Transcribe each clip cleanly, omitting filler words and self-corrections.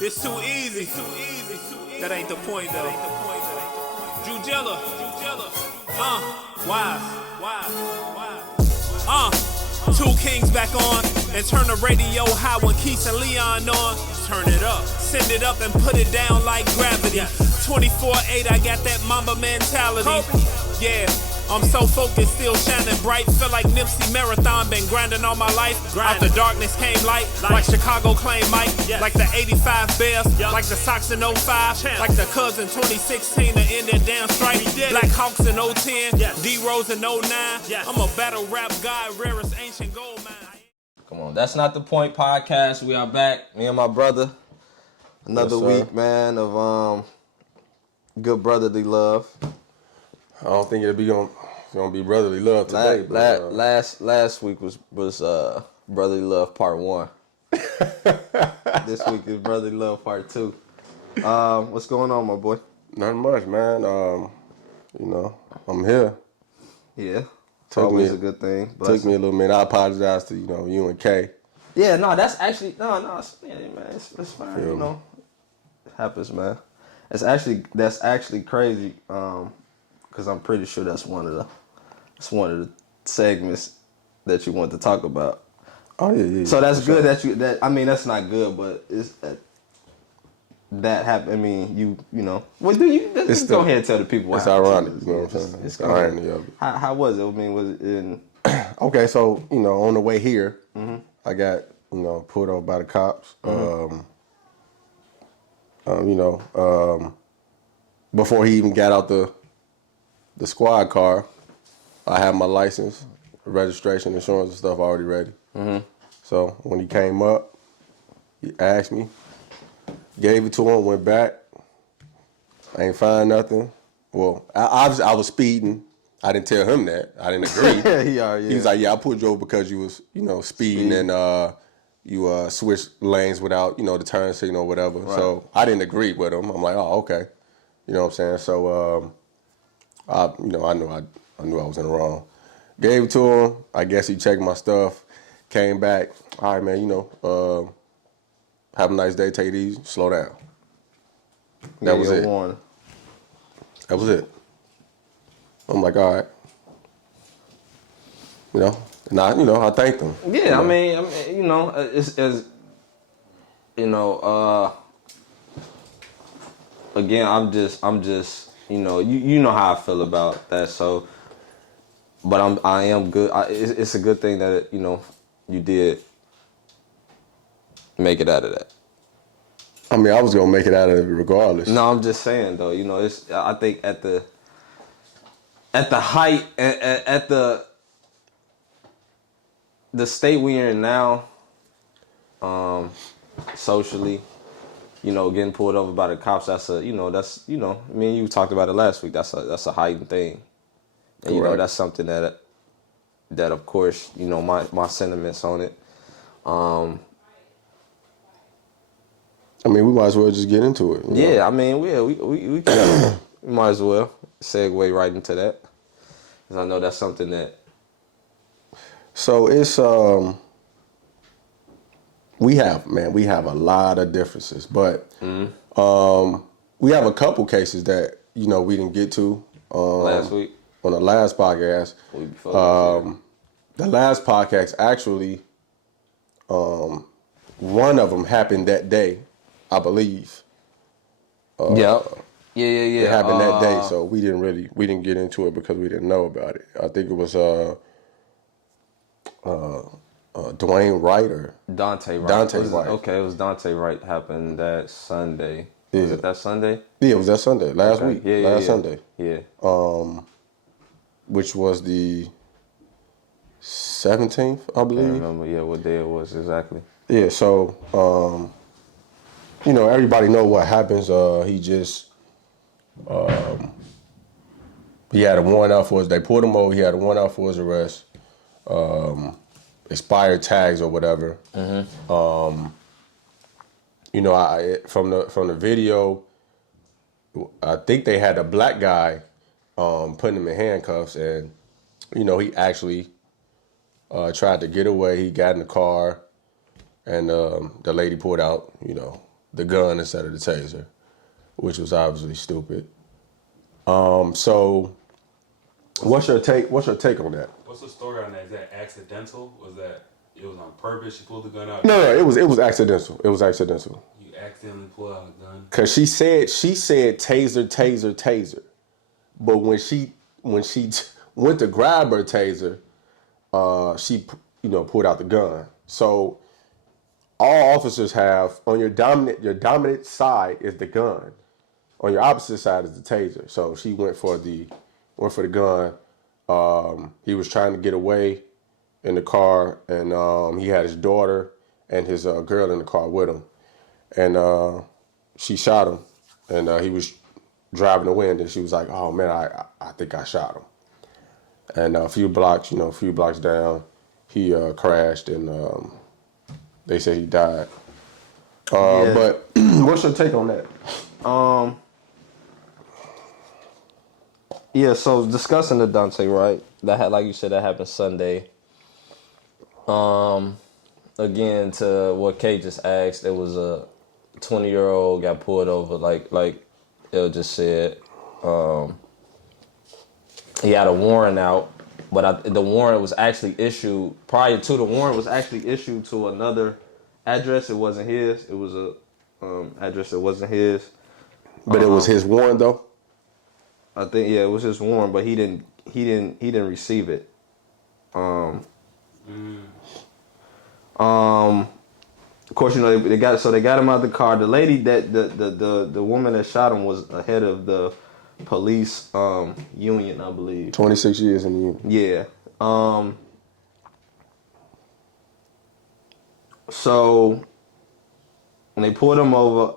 It's too easy. That ain't the point though. Jilla. Two Kings back on and turn the radio high when Keith and Leon on. Turn it up, send it up and put it down like gravity. 24/8, I got that Mamba mentality. Yeah. I'm so focused, still shining bright. Feel like Nipsey Marathon, been grinding all my life. Out the darkness came light, like Chicago claimed Mike. Like the 85 Bears, like the Sox in 05. Like the Cubs in 2016 to end that damn strike. Black Hawks in 010, D-Rose in 09. I'm a battle rap guy, rarest ancient gold mine. Come on, that's not the point podcast. We are back, me and my brother. Another week, man, of good brotherly love. I don't think it'll be gonna be brotherly love today. Last week was brotherly love part 1. This week is brotherly love part 2. What's going on, my boy? Nothing much, man. I'm here. Yeah, always a good thing. Took me a little minute. I apologize to you and Kay. Yeah, no, that's actually man, it's fine. It happens, man. That's actually crazy. Because I'm pretty sure that's one of the segments that you want to talk about. Oh yeah. So that's good that that's not good, but it's that happened. I mean, you know. Well, just go ahead and tell the people. It's ironic. You know what I'm saying? It's the irony of it. How was it? I mean, was it in? Okay, so on the way here, I got pulled over by the cops. Before he even got out the squad car, I had my license, registration, insurance, and stuff already ready. So when he came up, he asked me, gave it to him, went back. I ain't find nothing. Well, I was speeding. I didn't tell him that. I didn't agree. He was like, "Yeah, I pulled you over because you was speeding and you switched lanes without the turn signal or whatever." Right. So I didn't agree with him. I'm like, "Oh, okay." You know what I'm saying? So. I knew I was in the wrong. Gave it to him. I guess he checked my stuff. Came back. All right, man. Have a nice day. Take it easy. Slow down. That was it. That was it. I'm like, all right. And I thanked him. Yeah, I mean, it's as again, I'm just. You know how I feel about that. So, but I am good. It's a good thing that you did make it out of that. I mean, I was gonna make it out of it regardless. No, I'm just saying though. It's I think at the height at the state we're in now, socially. Getting pulled over by the cops, me and you talked about it last week. That's a heightened thing. And, that's something that of course, my sentiments on it. I mean, we might as well just get into it. Yeah, I mean, we can, we might as well segue right into that. Because I know that's something that. So it's, we have a lot of differences, but we have a couple cases that we didn't get to last week on the last podcast. The last podcast actually, one of them happened that day, I believe. Yeah. It happened that day, so we didn't get into it because we didn't know about it. I think it was Dwayne Wright or Dante Wright. Okay, it was Dante Wright happened that Sunday. Yeah. Was it that Sunday? Yeah, it was that Sunday. Last week. Last Sunday. Yeah. Which was the 17th, I believe. I don't remember, what day it was exactly. Yeah, so everybody know what happens. He just he had a warrant out for they pulled him over, he had a warrant out for his arrest. Expired tags or whatever. From the video, I think they had a black guy putting him in handcuffs, and he actually tried to get away. He got in the car, and the lady pulled out, the gun instead of the taser, which was obviously stupid. So, what's your take on that? What's the story on that? Is that accidental? Was that it was on purpose? She pulled the gun out. No, it was accidental. It was accidental. You accidentally pulled out a gun. Cause she said taser, taser, taser, but when she went to grab her taser, she pulled out the gun. So all officers have on your dominant side is the gun. On your opposite side is the taser. So she went for the gun. He was trying to get away in the car, and he had his daughter and his girl in the car with him, and she shot him, and he was driving away, and then she was like, "Oh man, I think I shot him." And a few blocks down, he crashed, and they say he died. But what's your take on that? Yeah, so discussing the Dante, right? Like you said, that happened Sunday. Again, to what Kate just asked, there was a 20-year-old got pulled over, like El just said. He had a warrant out, but the warrant was actually issued prior to the warrant was actually issued to another address. It wasn't his. It was a address that wasn't his. But it was his warrant though. I think it was his warrant, but he didn't receive it. Of course, they got him out the car. The lady that the woman that shot him was a head of the police union, I believe. 26 years in the union. Yeah. So when they pulled him over,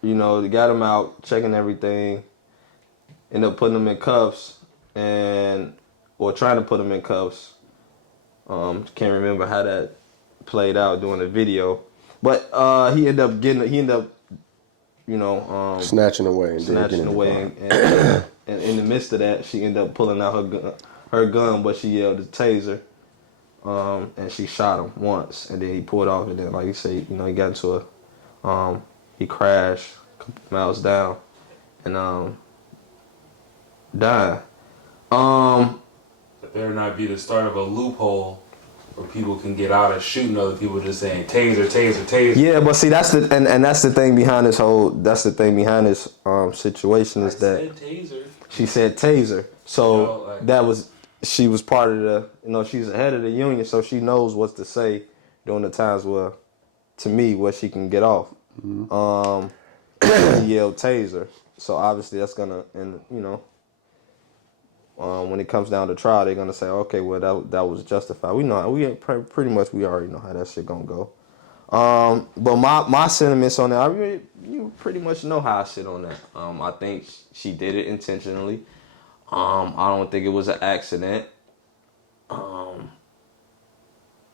they got him out, checking everything, ended up putting him in cuffs or trying to put him in cuffs. Can't remember how that played out during the video, but he ended up snatching away, and in the midst of that, she ended up pulling out her gun, but she yelled the taser, and she shot him once, and then he pulled off, and then like you say, he got into he crashed a couple miles down, and died. That better not be the start of a loophole where people can get out of shooting other people just saying taser, taser, taser. Yeah, but see, that's the thing behind this situation is that taser. she said taser. So she was part of the, she's the head of the union, so she knows what to say during the times where she can get off. Mm-hmm. She yelled taser. So obviously that's gonna, and when it comes down to trial, they're gonna say, okay, well that was justified. We pretty much already know how that shit gonna go. But my sentiments on that, you pretty much know how I sit on that. I think she did it intentionally. I don't think it was an accident.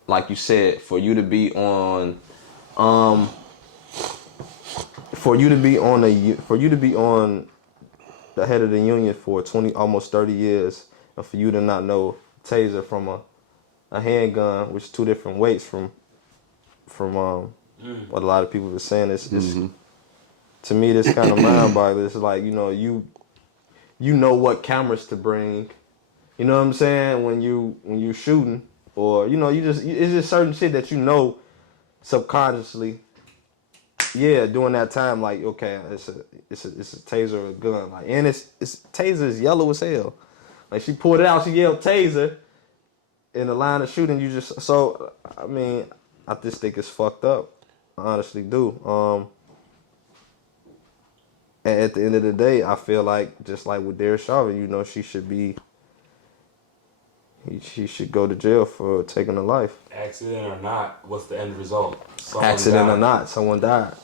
Like you said, for you to be on the head of the union for almost 30 years, and for you to not know taser from a handgun, which is two different weights from what a lot of people were saying, is to me this kind of mind-boggling. It's like you know what cameras to bring, you know what I'm saying, when you shooting, or it's just certain shit that subconsciously. Yeah, during that time, like, okay, it's a taser or a gun, like, and it's taser is yellow as hell. Like, she pulled it out, she yelled taser in the line of shooting. I just think it's fucked up. I honestly do. And at the end of the day, I feel like just like with Derek Chauvin, she should go to jail for taking a life. Accident or not, what's the end result? Accident or not, someone died.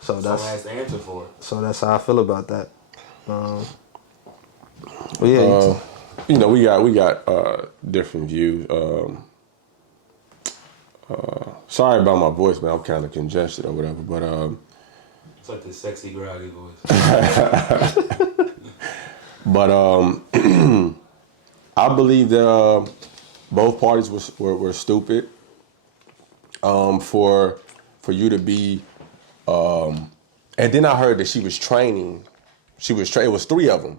So someone has to answer for it. So that's how I feel about that. We got different views. Sorry about my voice, man. I'm kind of congested or whatever, but it's like the sexy groggy voice. But I believe that both parties were stupid. For you to be, and then I heard that she was training. It was 3 of them.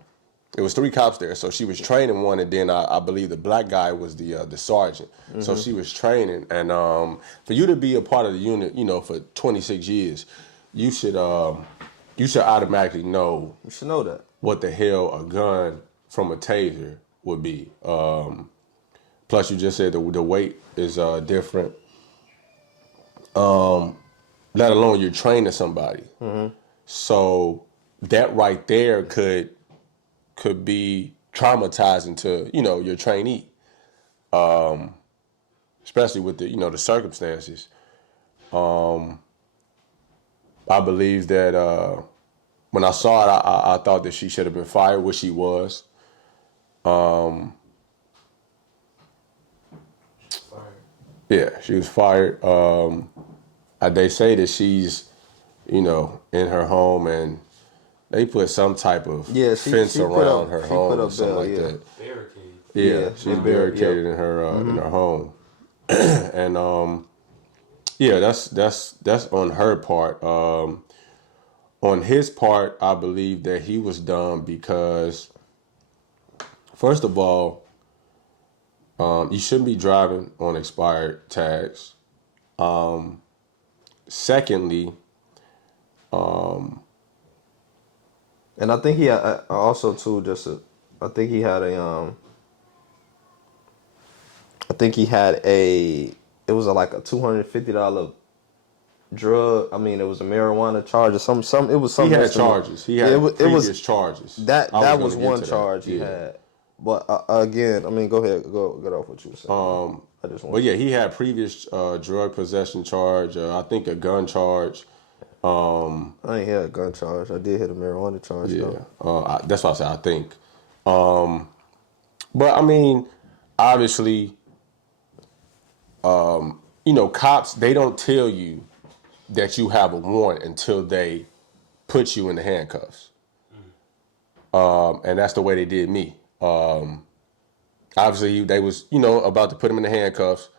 It was 3 cops there, so she was training one, and then I believe the black guy was the sergeant. Mm-hmm. So she was training, and for you to be a part of the unit, for 26 years, you should automatically know. You should know that what the hell a gun from a taser would be. Plus, you just said the weight is different. Let alone you're training somebody. Mm-hmm. So that right there could be traumatizing to your trainee, especially with the circumstances. I believe that when I saw it, I thought that she should have been fired, which she was. Yeah, she was fired. They say that she's, in her home, and they put some type of fence around her home or something like that. Barricade. Yeah, she's barricaded in her home, and that's on her part. On his part, I believe that he was done because, first of all, you shouldn't be driving on expired tags. Secondly, and I think he had, also too. I think he had a. It was like a $250 drug. I mean, it was a marijuana charge or some. It was something. He had charges. He had previous charges. That was one charge he had. But again, I mean, go ahead, go off what you were saying. But yeah, he had previous drug possession charge. I think a gun charge. I ain't had a gun charge. I did hit a marijuana charge. Yeah, that's what I said. I think. But I mean, obviously, cops, they don't tell you that you have a warrant until they put you in the handcuffs. And that's the way they did me. Obviously, they was, about to put him in the handcuffs.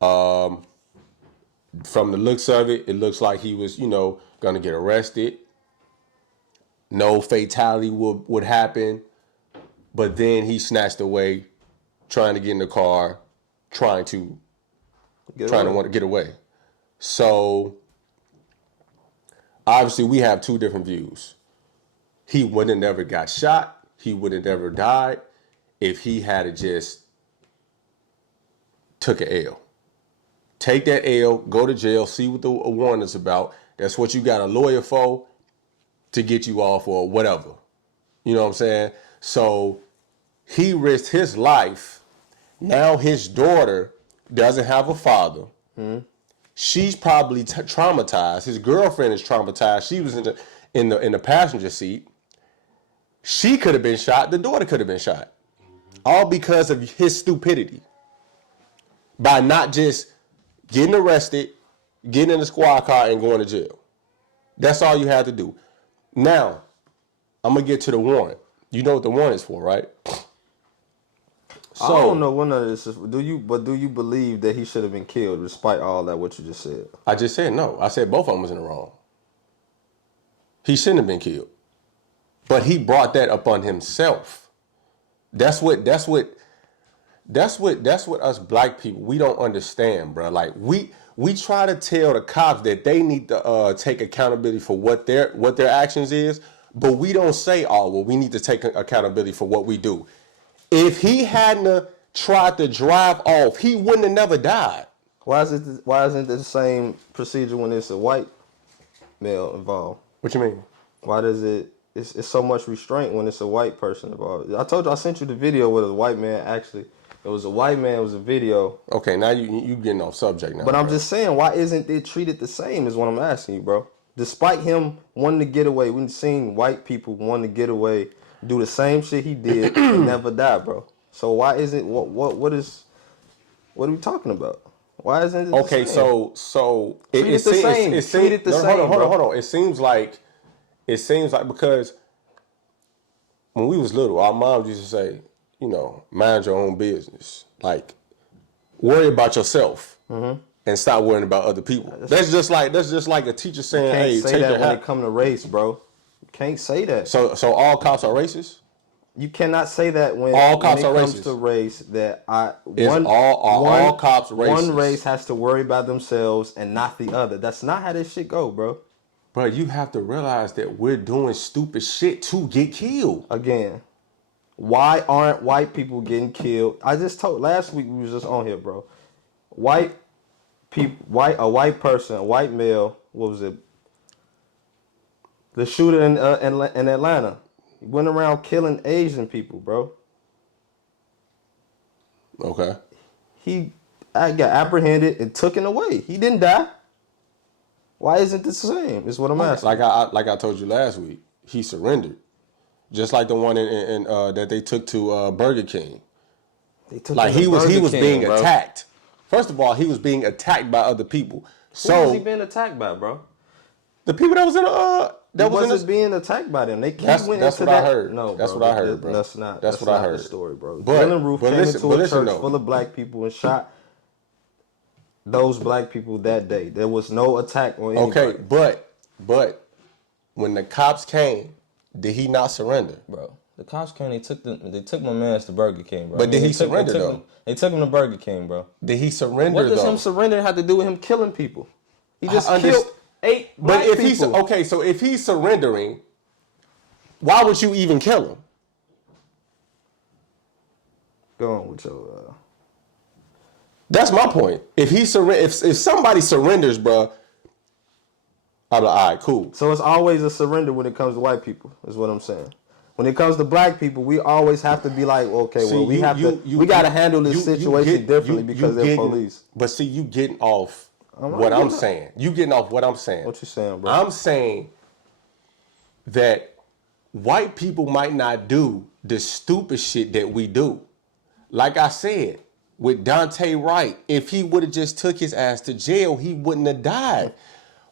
From the looks of it, it looks like he was, going to get arrested. No fatality would happen. But then he snatched away, trying to get in the car, trying to want to get away. So, obviously, we have 2 different views. He would have never got shot. He would have never died if he had just took an L. Take that L, go to jail, see what the warrant is about. That's what you got a lawyer for, to get you off or whatever. You know what I'm saying? So he risked his life. Now his daughter doesn't have a father. Mm-hmm. She's probably traumatized. His girlfriend is traumatized. She was in the passenger seat. She could have been shot. The daughter could have been shot. All because of his stupidity. By not just getting arrested, getting in the squad car, and going to jail. That's all you had to do. Now, I'm going to get to the warrant. You know what the warrant is for, right? So, I don't know what none of this is. Do you believe that he should have been killed despite all that, what you just said? I just said no. I said both of them was in the wrong. He shouldn't have been killed. But he brought that upon himself. That's what us black people, we don't understand, bro. Like we try to tell the cops that they need to take accountability for what their actions is, but we don't say, oh, well, we need to take accountability for what we do. If he hadn't tried to drive off, he wouldn't have never died. Why isn't it the same procedure when it's a white male involved? What you mean? Why does it's so much restraint when it's a white person involved? I told you, I sent you the video with a white man. Actually, it was a white man. It was a video. Okay, now you getting off subject now. But I'm just saying, why isn't it treated the same is what I'm asking you, bro. Despite him wanting to get away, we've seen white people wanting to get away, do the same shit he did and never die, bro. So why isn't what are we talking about? Why isn't it okay? The same? So treat it the same. Treat it the same. Hold on. It seems like because when we was little, our moms used to say, mind your own business. Like, worry about yourself. Mm-hmm. and stop worrying about other people. That's just like a teacher saying, "Hey, say take that your when hat." it come to race, bro. You can't say that. So all cops are racist? You cannot say that when All cops when it are comes racist. to race that all cops racist? One race has to worry about themselves and not the other. That's not how this shit go, bro. Bro, you have to realize that we're doing stupid shit to get killed. Again, why aren't white people getting killed? I just told last week we was just on here, bro. A white person, a white male. What was it? The shooter in Atlanta. He went around killing Asian people, bro. Okay. He got apprehended and taken away. He didn't die. Why isn't this the same? Is what I'm asking. Like I told you last week, he surrendered. Just like the one in that they took to Burger King. They took Like him to he Burger was King, being bro. attacked. First of all, he was being attacked by other people. So Who was he being attacked by, bro? the people that was in He wasn't being attacked by them. That's what I heard. No, That's bro, what I heard, bro. That's what I not heard. the story, bro. But- Dylan Roof but came listen- into but a listen, church though. full of black people and shot those black people that day. There was no attack on anybody. Okay, but when the cops came, did he not surrender? Bro. The cops came. They took my man's to Burger King, bro. But did he surrender, though? They took him to Burger King, bro. Did he surrender? What does though? him surrendering have to do with him killing people? He just I killed underst- 8 But black if people. so if he's surrendering, why would you even kill him? Go on with your. That's my point. If somebody surrenders, bro, I'm like, all right, cool. So it's always a surrender when it comes to white people, is what I'm saying. When it comes to black people, we always have to be like, okay, well, we got to handle this situation differently because they're police. But see, you getting off I'm what I'm getting saying. You getting off what I'm saying. What you saying, bro? I'm saying that white people might not do the stupid shit that we do. Like I said, with Dante Wright, if he would have just took his ass to jail, he wouldn't have died.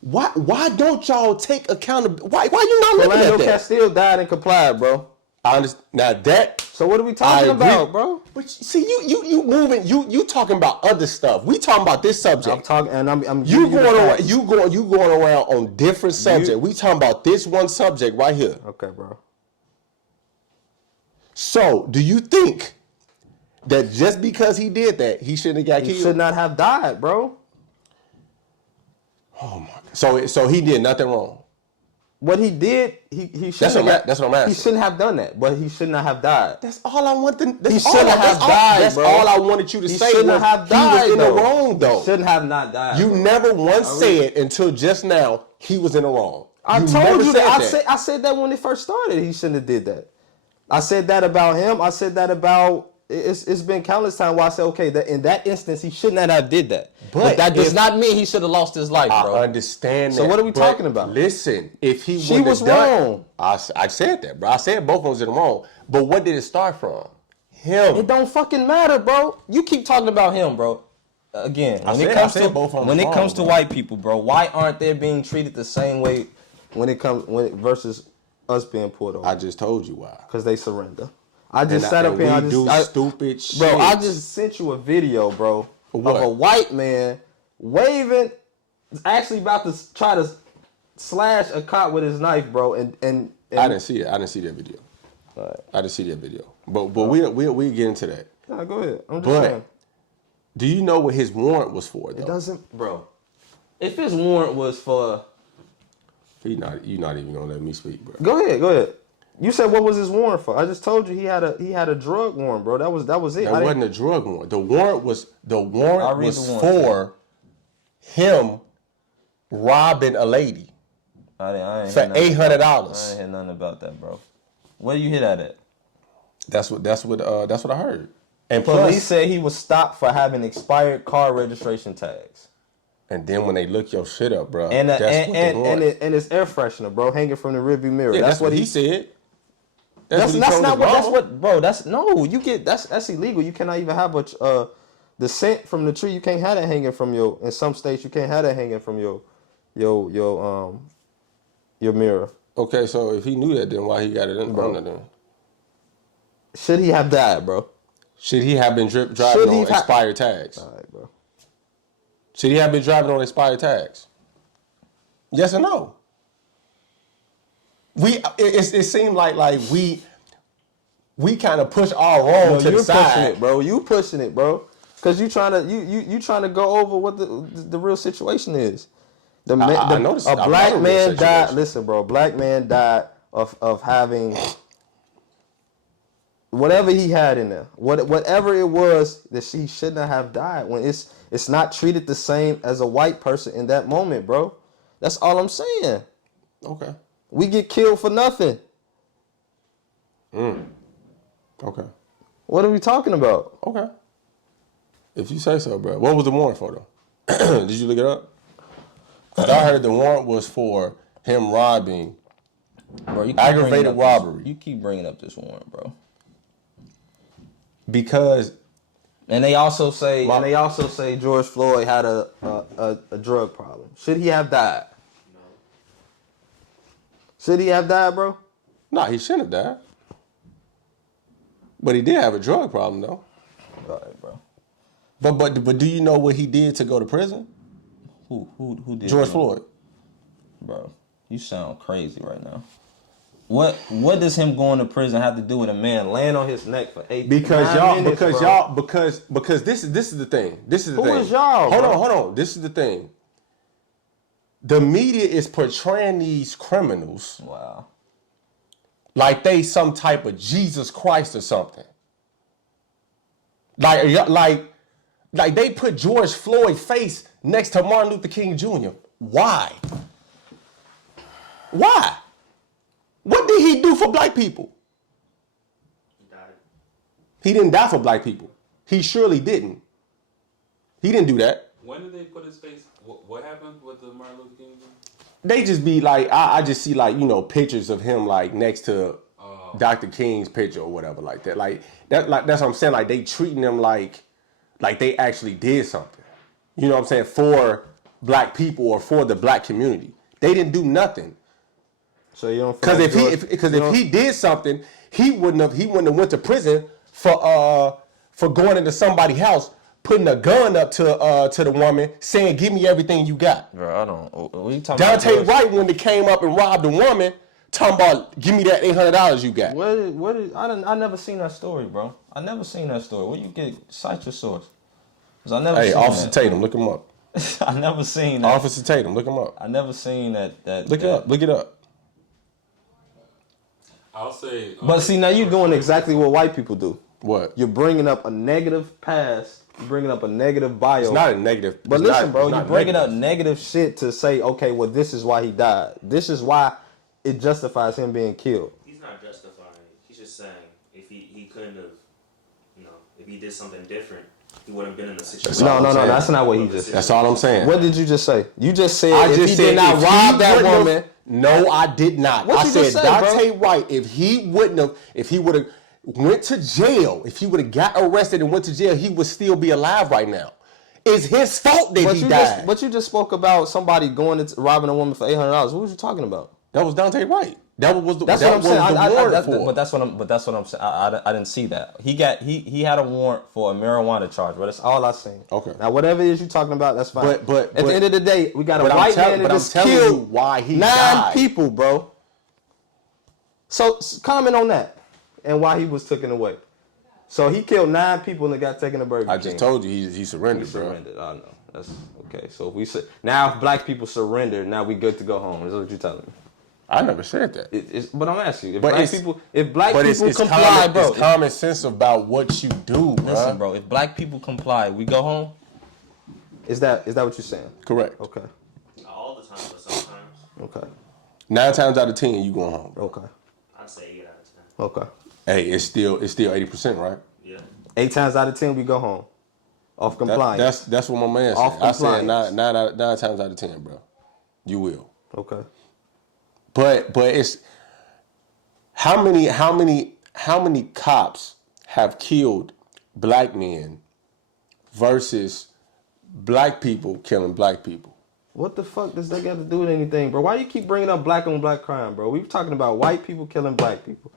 Why don't y'all take accountability? Why you not looking Orlando at that? Castile died and complied, bro. I understand. Now that. So what are we talking agree. about, bro? But see, you moving, you talking about other stuff. We talking about this subject. I'm talking, and I'm You giving going the around, facts. you going around on different subjects. We talking about this one subject right here. Okay, bro. So, do you think that just because he did that, he shouldn't have got He killed? should not have died, bro. Oh my God. So he did nothing wrong. What he did, he shouldn't. That's what I'm asking. He shouldn't have done that, but he should not have died. That's all I want. He shouldn't have died, That's bro. all I wanted you to He say. shouldn't was have he was died, in though. the wrong, though. He shouldn't have not died. You bro. never once said until just now he was in the wrong. I told never you said that. I said that when it first started. He shouldn't have did that. I said that about him. I said that about. It's been countless times where I said, okay, that in that instance he should not have did that. But that does not mean he should have lost his life, bro. I understand that. So what are we but talking about? Listen, if he She wouldn't was have done, wrong. I said that, bro. I said both of them was in the wrong. But what did it start from? Him. It don't fucking matter, bro. You keep talking about him, bro. Again, when it comes to white people, bro, why aren't they being treated the same way versus us being pulled over? I just told you why. Because they surrender. I just sat up here and stupid shit. Bro, I just sent you a video, bro, of a white man waving, actually about to try to slash a cop with his knife, bro. And I didn't see it. I didn't see that video. Right. I didn't see that video. But we'll get into that. Nah, go ahead. I'm just saying. Do you know what his warrant was for, though? It doesn't, bro. If his warrant was for, You're not even gonna let me speak, bro. Go ahead. You said what was his warrant for? I just told you he had a drug warrant, bro. That was it. That wasn't a drug warrant. The warrant was for him robbing a lady I ain't for hear nothing. $800. I ain't hear nothing about that, bro. Where you hear that at? That's what I heard. And Police said he was stopped for having expired car registration tags. And then when they look your shit up, bro, And that's what and it's air freshener, bro, hanging from the rearview mirror. Yeah, that's what he said. That's illegal. You cannot even have the scent from the tree. You can't have that hanging from in some states you can't have that hanging from your mirror. Okay, so if he knew that, then why he got it in front of them? Should he have died, bro? Should he have been driving on expired tags? All right, bro. Should he have been driving on expired tags? Yes or no? It seemed like we kind of push our wrong to the side. Pushing it, bro. You pushing it, bro. Cause you trying to go over what the real situation is. A black man died. Listen, bro. A black man died of having whatever he had in there. Whatever it was that she shouldn't have died. When it's not treated the same as a white person in that moment, bro. That's all I'm saying. Okay. We get killed for nothing. Okay. What are we talking about? Okay. If you say so, bro. What was the warrant for, though? Did you look it up? Because I heard the warrant was for him robbing, bro, aggravated robbery. You keep bringing up this warrant, bro. Because... And they also say George Floyd had a drug problem. Should he have died? No. Should he have died, bro? Nah, he shouldn't have died. But he did have a drug problem, though. All right, bro. But do you know what he did to go to prison? Who did? George Floyd. Bro, you sound crazy right now. What does him going to prison have to do with a man laying on his neck for 8 minutes, because this is the thing. Who is y'all? Hold on. This is the thing. The media is portraying these criminals like they some type of Jesus Christ or something. Like they put George Floyd's face next to Martin Luther King Jr. Why? Why? What did he do for black people? He died. He didn't die for black people. He surely didn't. He didn't do that. When did they put his face? What happened with the Martin Luther King Jr.? They just be like, I just see like, pictures of him like next to Dr. King's picture or whatever like that. That's what I'm saying. Like they treating them like they actually did something. You know what I'm saying? For black people or for the black community. They didn't do nothing. So you don't because if he did something, he wouldn't have went to prison for going into somebody's house, putting a gun up to the woman, saying, "Give me everything you got." Bro, I don't. What are you talking Dante about? Wright, when they came up and robbed a woman, talking about, "Give me that $800 you got." What is? I never seen that story, bro. I never seen that story. Where you get cite your source? 'Cause I never. Hey, seen Officer that. Tatum, look him up. I never seen that. Officer Tatum, look him up. I never seen that. Look it up. Look it up. I'll say. But see, now you're doing exactly what white people do. What? You're bringing up a negative past. You're bringing up a negative bio. It's not a negative. But listen, bro, you're bringing up negative shit to say, okay, well, this is why he died. This is why it justifies him being killed. He's not justifying it. He's just saying if he couldn't have, if he did something different, he wouldn't have been in the situation. No, that's not what he just said. That's all I'm saying. What did you just say? You just said if he did not rob that woman. No, I did not. I said Dante Wright, if he would have went to jail, if he would have got arrested and went to jail, he would still be alive right now. It's his fault that he died. But you just spoke about somebody going into robbing a woman for $800. What was you talking about? That was Dante Wright. That's what I'm saying. But that's what I'm saying. I didn't see that. He had a warrant for a marijuana charge. But that's all I seen. Okay. Now whatever it is you talking about, that's fine. But at the end of the day, we got a white man that just killed why he 9 died. people, bro. So comment on that and why he was taken away. So he killed 9 people and got taken to Burger King. I just told you he surrendered, bro. Surrendered. I know. That's okay. So if we now if black people surrender, now we good to go home. Is that what you're telling me? I never said that. But I'm asking you, if it's black people comply, bro. It's common sense about what you do, bro. Listen, bro, if black people comply, we go home? Is that what you're saying? Correct. Okay. Not all the time, but sometimes. Okay. 9 times out of 10, you going home. Okay. I'd say 8 out of 10. Okay. Hey, it's still 80%, right? Yeah. 8 times out of 10, we go home. Off compliance. That's what my man said. Off I said compliance. 9 times out of 10, bro. You will. Okay. But it's how many cops have killed black men versus black people killing black people? What the fuck does that got to do with anything, bro? Why do you keep bringing up black on black crime, bro? We were talking about white people killing black people.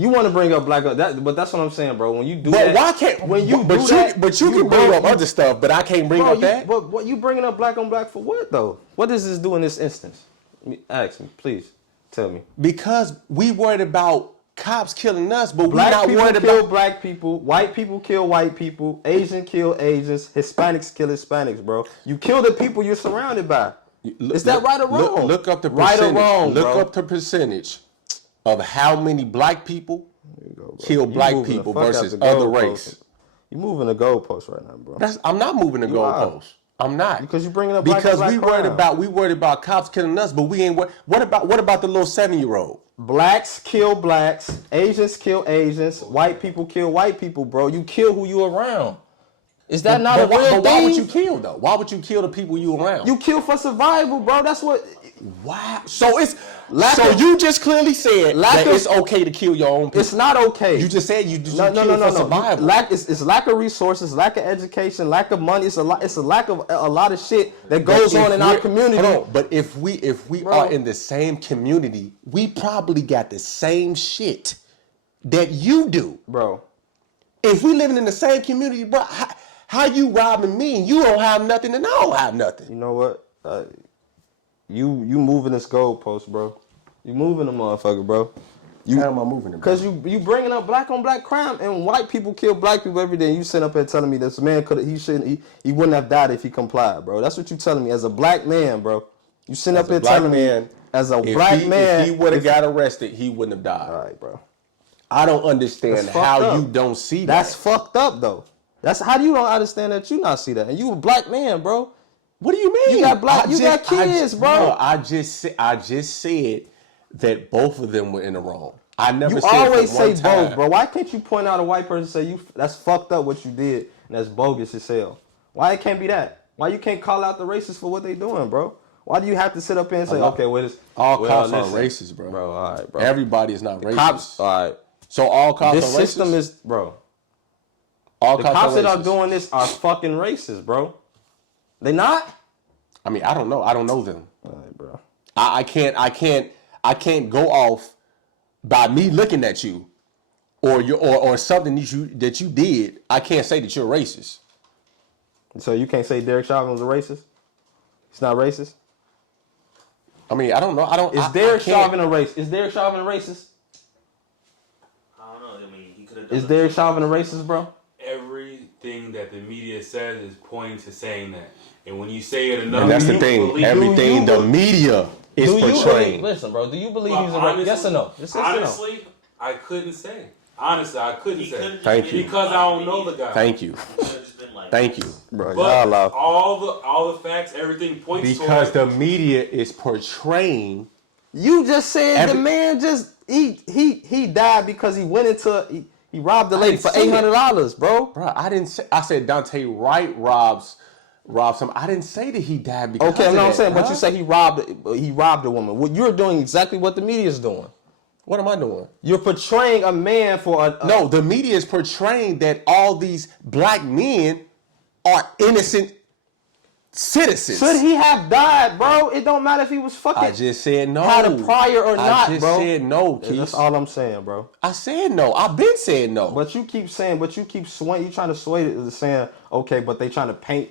You want to bring up black, but that's what I'm saying, bro. When you do But that, why can't? when you but do you that, but you can bring up other stuff, but I can't bring up that. But what you bringing up black on black for what though? What does this do in this instance? Ask me, please. Tell me. Because we worried about cops killing us, but we're Black not people worried kill about black people. White people kill white people. Asians kill Asians. Hispanics kill Hispanics, bro. You kill the people you're surrounded by. Is that right or wrong? Look up the right percentage. or wrong, Look bro. up the percentage of how many black people kill black people versus other race. You moving the goalpost right now, bro. I'm not moving the goalpost. I'm not, because you bringing up black because we worried about cops killing us, but we ain't. What about the little 7-year-old? Blacks kill blacks. Asians kill Asians. White people kill white people, bro. You kill who you around. Is that not a real thing? But why would you kill though? Why would you kill the people you around? You kill for survival, bro. That's what. Wow. So you just clearly said that it's okay to kill your own people. It's not okay. You just said you kill no. for survival. It's lack of resources, lack of education, lack of money. It's a lack of a lot of shit that goes on in our community. Hold on, but if we are in the same community, we probably got the same shit that you do, bro. If we living in the same community, bro, how you robbing me and you don't have nothing and I don't have nothing? You know what? You moving this goalpost, bro. You moving the motherfucker, bro. How am I moving it? Because you bringing up black on black crime, and white people kill black people every day. And you sit up here telling me this man he wouldn't have died if he complied, bro. That's what you telling me as a black man, bro. You sitting up here telling me as a black man, if he would have got arrested, he wouldn't have died. All right, bro. I don't understand how you don't see that. That's fucked up, though. That's how do you don't understand that you not see that, and you a black man, bro. What do you mean? You got kids, bro. No, I just said that both of them were in the wrong. I never you said always for one say time. both, bro. Why can't you point out a white person and say that's fucked up what you did and that's bogus as hell? Why it can't be that? Why you can't call out the racists for what they doing, bro? Why do you have to sit up here and say, okay, wait, all cops aren't racist, bro? Bro, all right, bro. Everybody is not racist. Cops, all right. So all cops this are racist? This system is, bro. All the cops that are doing this are fucking racist, bro. They not? I mean, I don't know. I don't know them. All right, bro. I can't go off by me looking at you or something that you did. I can't say that you're racist. So you can't say Derek Chauvin was a racist? He's not racist? I mean, I don't know. Is Derek Chauvin a racist? Is Derek Chauvin a racist? I don't know. I mean, he could have. Is Derek Chauvin a racist, bro? Everything that the media says is pointing to saying that. And when you say it enough, and that's the thing. Everything the media is portraying. Listen, bro. Do you believe he's a racist? Yes or no? Honestly, I couldn't say. Honestly, I couldn't say. Thank you. Because I don't know the guy. Thank you. Thank you, bro. But all the facts, everything points because the media is portraying. You just said the man just he died because he went into he robbed the lady for $800, bro. Bro, I didn't say. I said Dante Wright robbed some. I didn't say that he died because. Okay, of no, that, I'm saying, bro. but you say he robbed a woman. Well, you're doing exactly what the media is doing. What am I doing? You're portraying a man for a no. The media is portraying that all these black men are innocent citizens. Should he have died, bro? It don't matter if he was fucking. I just said no. Had a prior or not, bro. I just said no, Keith. That's all I'm saying, bro. I said no. I've been saying no. But you keep saying, swaying. You trying to sway it to saying, okay, but they trying to paint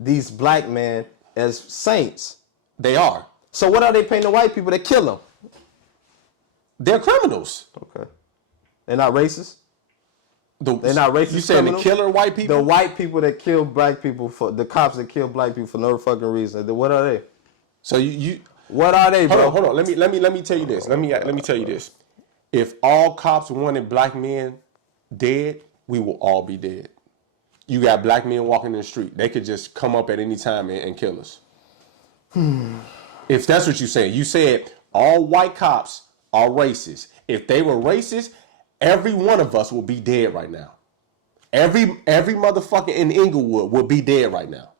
these black men as saints. They are. So what are they painting the white people that kill them? They're criminals. Okay. They're not racist? They're not racist. You saying the killer white people? The white people that kill black people for the cops that kill black people for no fucking reason. What are they? So you what are they, bro? Hold on. Let me tell you this. Let me tell you this. If all cops wanted black men dead, we will all be dead. You got black men walking in the street. They could just come up at any time and kill us. If that's what you're saying. You said all white cops are racist. If they were racist, every one of us will be dead right now. Every motherfucker in Inglewood will be dead right now.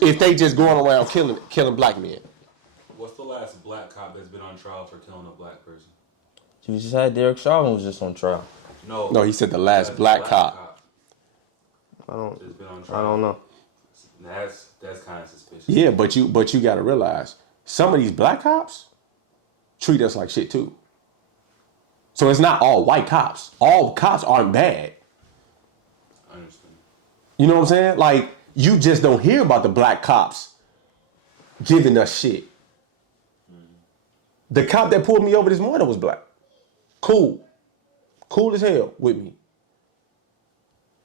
If they just going around killing black men. What's the last black cop that's been on trial for killing a black person? You just had Derek Chauvin was just on trial. No, he said the last black cop. I don't been on trial. I don't know. That's kind of suspicious. Yeah, but you got to realize some of these black cops treat us like shit too. So it's not all white cops. All cops aren't bad. I understand. You know what I'm saying? Like, you just don't hear about the black cops giving us shit. The cop that pulled me over this morning was black. Cool. Cool as hell with me.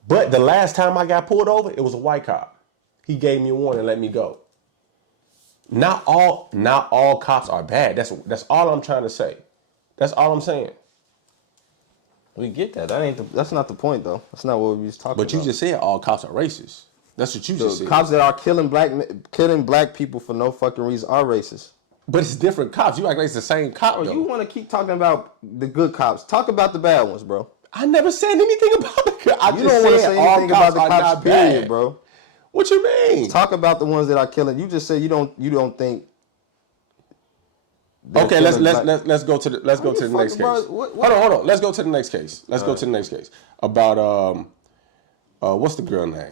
But the last time I got pulled over, it was a white cop. He gave me a warning and let me go. Not all cops are bad. That's all I'm trying to say. That's all I'm saying. We get that. That's not the point though. That's not what we was talking about. But you just said all cops are racist. That's what you just said. Cops that are killing black people for no fucking reason are racist. But it's different cops. You act like it's the same cop, though. You want to keep talking about the good cops. Talk about the bad ones, bro. I never said anything about the cops. You don't want to say anything about the cops, period, bro. What you mean? Talk about the ones that are killing. You just said you don't think. Okay, let's go to the next case. Hold on. Let's go to the next case. Let's go to the next case about what's the girl name?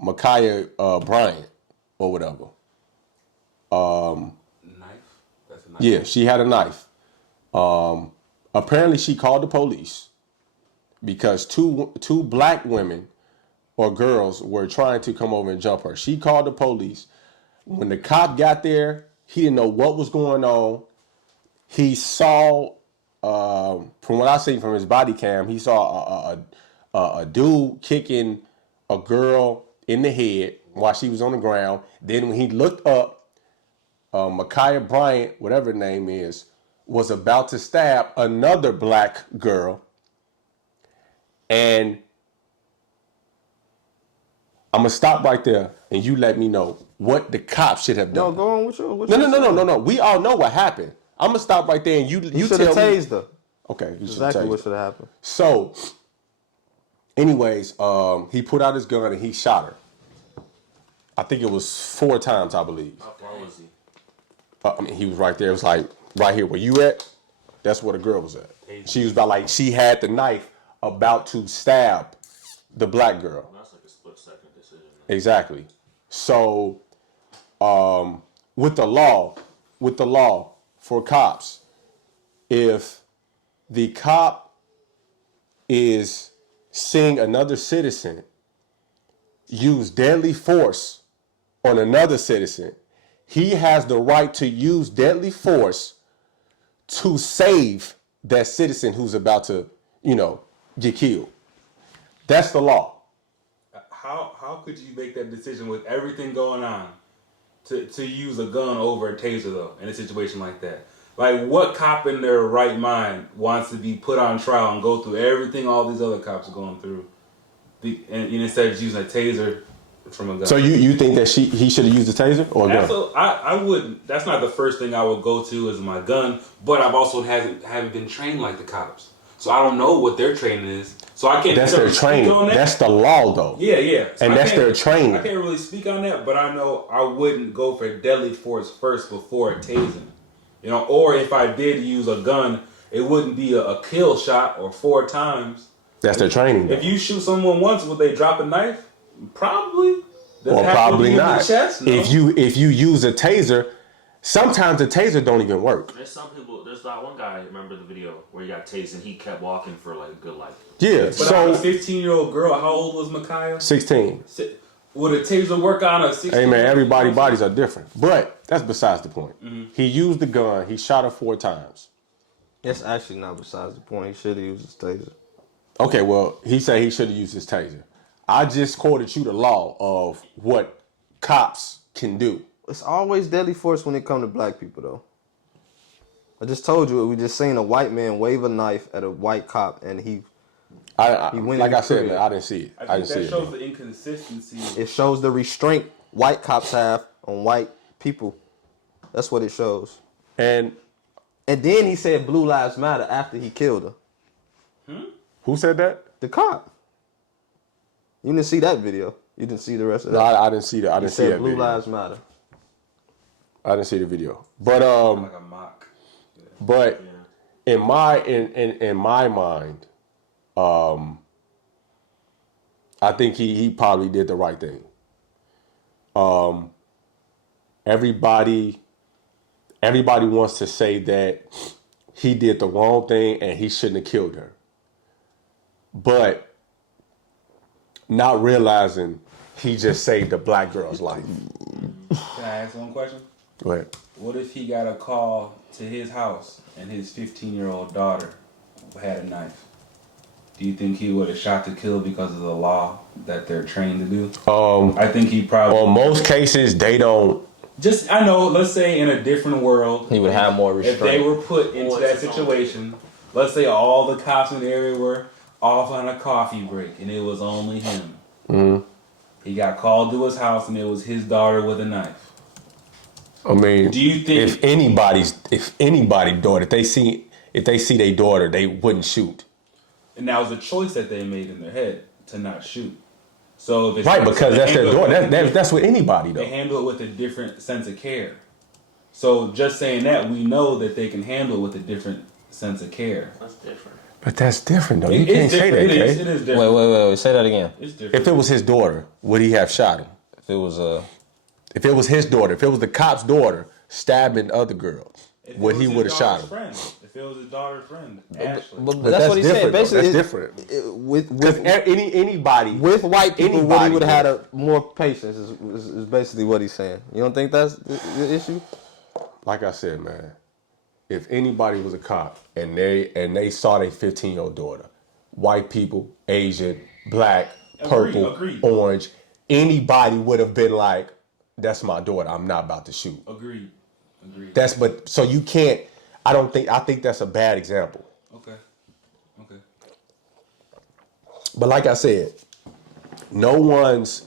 Ma'Khia Bryant or whatever. Knife? That's a knife. Yeah, she had a knife. Apparently she called the police because two black women or girls were trying to come over and jump her. She called the police. When the cop got there, he didn't know what was going on. He saw, from what I seen from his body cam, he saw a dude kicking a girl in the head while she was on the ground. Then when he looked up, Ma'Khia Bryant, whatever her name is, was about to stab another black girl. And I'm going to stop right there and you let me know what the cops should have done. No, go on with you. No. We all know what happened. I'm going to stop right there and you should have tased her. Okay. Exactly what should have happened. So, anyways, he put out his gun and he shot her. I think it was 4 times, I believe. How far was he? I mean, he was right there. It was like, right here where you at, that's where the girl was at. She was about like, she had the knife about to stab the black girl. That's like a split-second decision. Exactly. So, with the law for cops, if the cop is seeing another citizen use deadly force on another citizen, he has the right to use deadly force to save that citizen who's about to, get killed. That's the law. How could you make that decision with everything going on to use a gun over a taser though in a situation like that? Like, what cop in their right mind wants to be put on trial and go through everything all these other cops are going through, and instead of using a taser from a gun? So you think that he should have used a taser or a gun? I wouldn't. That's not the first thing I would go to is my gun. But I've also haven't been trained like the cops, so I don't know what their training is. So I can't. That's their training. That's the law, though. Yeah. So and that's their training. I can't really speak on that, but I know I wouldn't go for deadly force first before tasing. Or if I did use a gun, it wouldn't be a kill shot or 4 times. That's their training, though. If you shoot someone once, would they drop a knife? Probably. Or probably not. The chest? No. If you use a taser, sometimes the taser don't even work. There's some people. There's that one guy. Remember the video where he got tased and he kept walking for like a good life. Yeah. But so a 15-year-old girl, how old was Ma'Khia? 16. Would a taser work on a 16? Hey man, everybody's bodies are different. But that's besides the point. Mm-hmm. He used the gun. He shot her 4 times. That's actually not besides the point. He should have used his taser. Okay, well, he said he should have used his taser. I just quoted you the law of what cops can do. It's always deadly force when it comes to black people, though. I just told you, we just seen a white man wave a knife at a white cop, and he went like I said, man, I didn't see it. I think that shows the inconsistency. It shows the restraint white cops have on white people. That's what it shows. And then he said Blue Lives Matter after he killed her. Who said that? The cop. You didn't see that video. You didn't see the rest of that. No, I didn't see that. I didn't see that Blue video. Lives Matter. I didn't see the video. But like a mock. Yeah. But in my mind, I think he probably did the right thing. Everybody wants to say that he did the wrong thing and he shouldn't have killed her. But not realizing he just saved a black girl's life. Can I ask one question? Go ahead. What if he got a call to his house and his 15-year-old daughter had a knife? Do you think he would have shot to kill because of the law that they're trained to do? I think he probably... On most cases, they don't... Just, I know, let's say in a different world... He would have more restraint. If they were put into that situation, let's say all the cops in the area were off on a coffee break and it was only him. Mm-hmm. He got called to his house and it was his daughter with a knife. I mean, do you think if anybody's daughter, if they see their daughter, they wouldn't shoot. And that was a choice that they made in their head to not shoot. So if it's right, because that's their daughter. That's with anybody though. They handle it with a different sense of care. So just saying that, we know that they can handle it with a different sense of care. That's different. But that's different though. You can't say that, Jay. It is different. Wait. Say that again. It's different. If it was his daughter, would he have shot him? If it was his daughter, if it was the cop's daughter stabbing other girls, would he would have shot him? Friend. If it was his daughter's friend, Ashley. But that's what he said. Basically, that's different. With anybody with white people, anybody would have had more patience. Is basically what he's saying. You don't think that's the issue? Like I said, man, if anybody was a cop and they saw their 15-year-old daughter, white people, Asian, black, purple, orange, anybody would have been like, "That's my daughter. I'm not about to shoot." Agreed. So you can't. I think that's a bad example. Okay. But like I said, no one's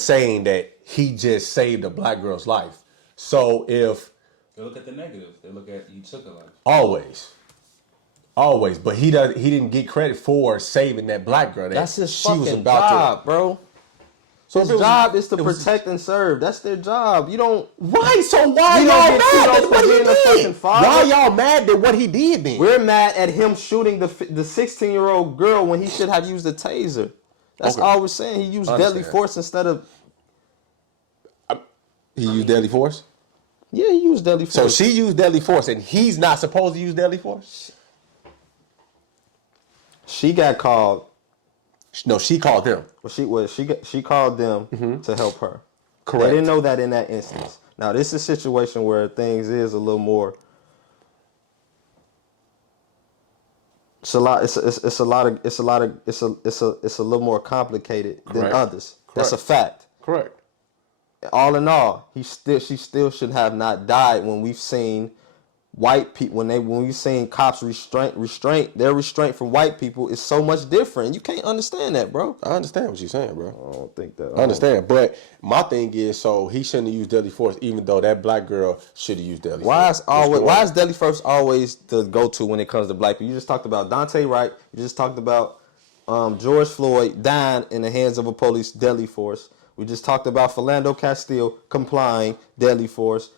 saying that he just saved a black girl's life. So if they look at the negatives, they look at he took a life. Always, but he didn't get credit for saving that black girl. That's his fucking job, bro. So his job is to protect and serve. That's their job. You don't. Right. So why y'all mad at what he did? Why y'all mad at what he did then? We're mad at him shooting the 16-year-old girl when he should have used a taser. That's all we're saying. He used deadly force instead of. He used deadly force? Yeah, he used deadly force. So she used deadly force, and he's not supposed to use deadly force? She got called. No, she called them. Well, she called them to help her. Correct. They didn't know that in that instance. Now this is a situation where things is a little more. It's a little more complicated than others. Correct. That's a fact. Correct. All in all, she still should have not died when we've seen white people when we've seen cops their restraint from white people is so much different. You can't understand that, bro. I understand what you're saying, bro. I don't think that. I understand, but my thing is, so he shouldn't have used deadly force, even though that black girl should have used deadly force. Why is deadly force always the go-to when it comes to black people? You just talked about Dante Wright. You just talked about George Floyd dying in the hands of a police, deadly force. We just talked about Philando Castile complying, deadly force.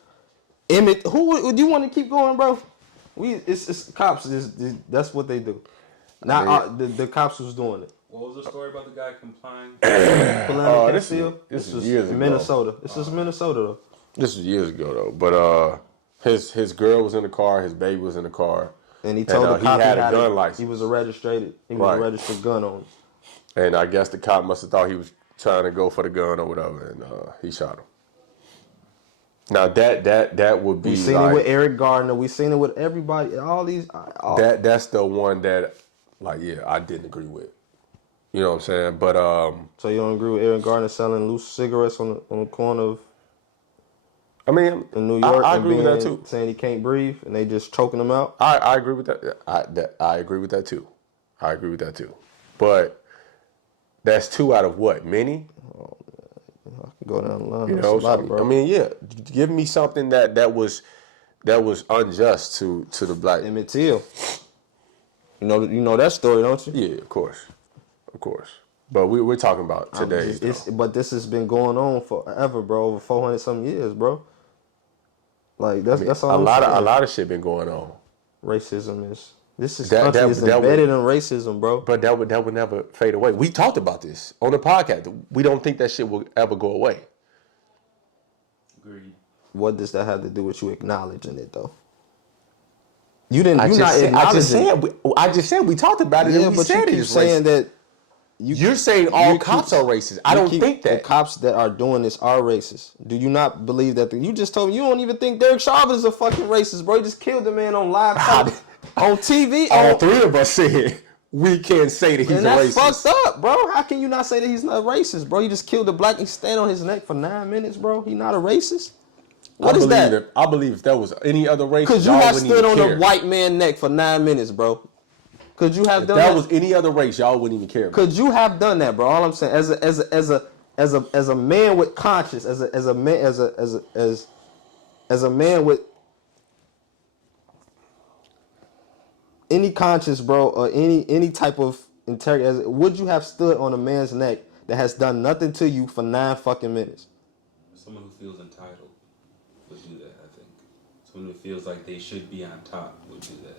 Emmett, who do you want to keep going, bro? It's cops. That's what they do. Not the cops who's doing it. What was the story about the guy complying? Philando Castile. This is years ago. Minnesota. This is Minnesota though. This was years ago though. But his girl was in the car. His baby was in the car. And he told the cop he had a gun license. He was a registered gun owner. And I guess the cop must have thought he was trying to go for the gun or whatever, and he shot him. Now that would be. We seen it with Eric Gardner. We seen it with everybody. All these. That's the one that, I didn't agree with. You know what I'm saying? But so you don't agree with Eric Gardner selling loose cigarettes on the corner of? I mean, in New York, I agree with that too. Saying he can't breathe, and they just choking him out. I agree with that. I agree with that too. I agree with that too. But that's 2 out of what? Many? Go down the line. You know, bro. I mean, yeah. Give me something that was unjust to the black. Emmett Till. You know that story, don't you? Yeah, of course. But we're talking about today. But this has been going on forever, bro. Over 400-something years, bro. Like that's all. A lot of shit been going on. Racism is. Country is embedded in racism, bro. But that would never fade away. We talked about this on the podcast. We don't think that shit will ever go away. Agreed. What does that have to do with you acknowledging it, though? You didn't. You not acknowledging. I just said we talked about it. Yeah, and we but said you keep it's saying racist. that. You're saying all cops are racist. I don't think that. The cops that are doing this are racist. Do you not believe that? You just told me you don't even think Derek Chauvin is a fucking racist, bro. He just killed the man on live on TV. All three of us said we can't say that he's a racist. That's fucked up, bro. How can you not say that he's not racist, bro? He just killed a black. He stand on his neck for 9 minutes, bro. He not a racist. What is that? I believe if that was any other race, because you have stood on a white man neck for 9 minutes, bro. Could you have done that? If that was any other race, y'all wouldn't even care. Could you have done that, bro? All I'm saying, as a man with conscience, as a man with any conscience, bro, or any type of integrity, would you have stood on a man's neck that has done nothing to you for 9 fucking minutes? Someone who feels entitled would do that, I think. Someone who feels like they should be on top would do that.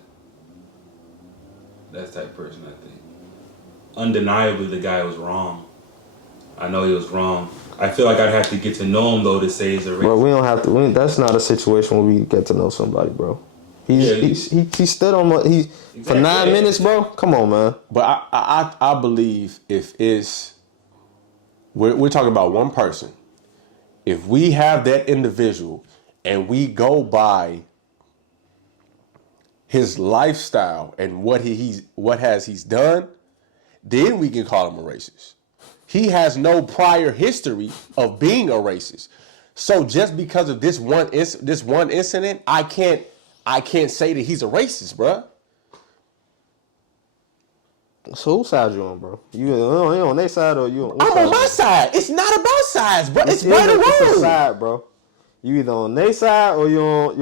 That's the type of person, I think. Undeniably, the guy was wrong. I know he was wrong. I feel like I'd have to get to know him, though, to say he's a racist. Bro, we don't have to. That's not a situation where we get to know somebody, bro. He stood on for 9 minutes, bro. Come on, man. But I believe if it's we're talking about one person. If we have that individual and we go by his lifestyle and what he's done, then we can call him a racist. He has no prior history of being a racist. So just because of this one incident, I can't say that he's a racist, bruh. So whose side you on, bro? You on their side or you on? I'm on my side. It's not about sides, bro. It's right or wrong. It's a side, bro. You either on their side or you on.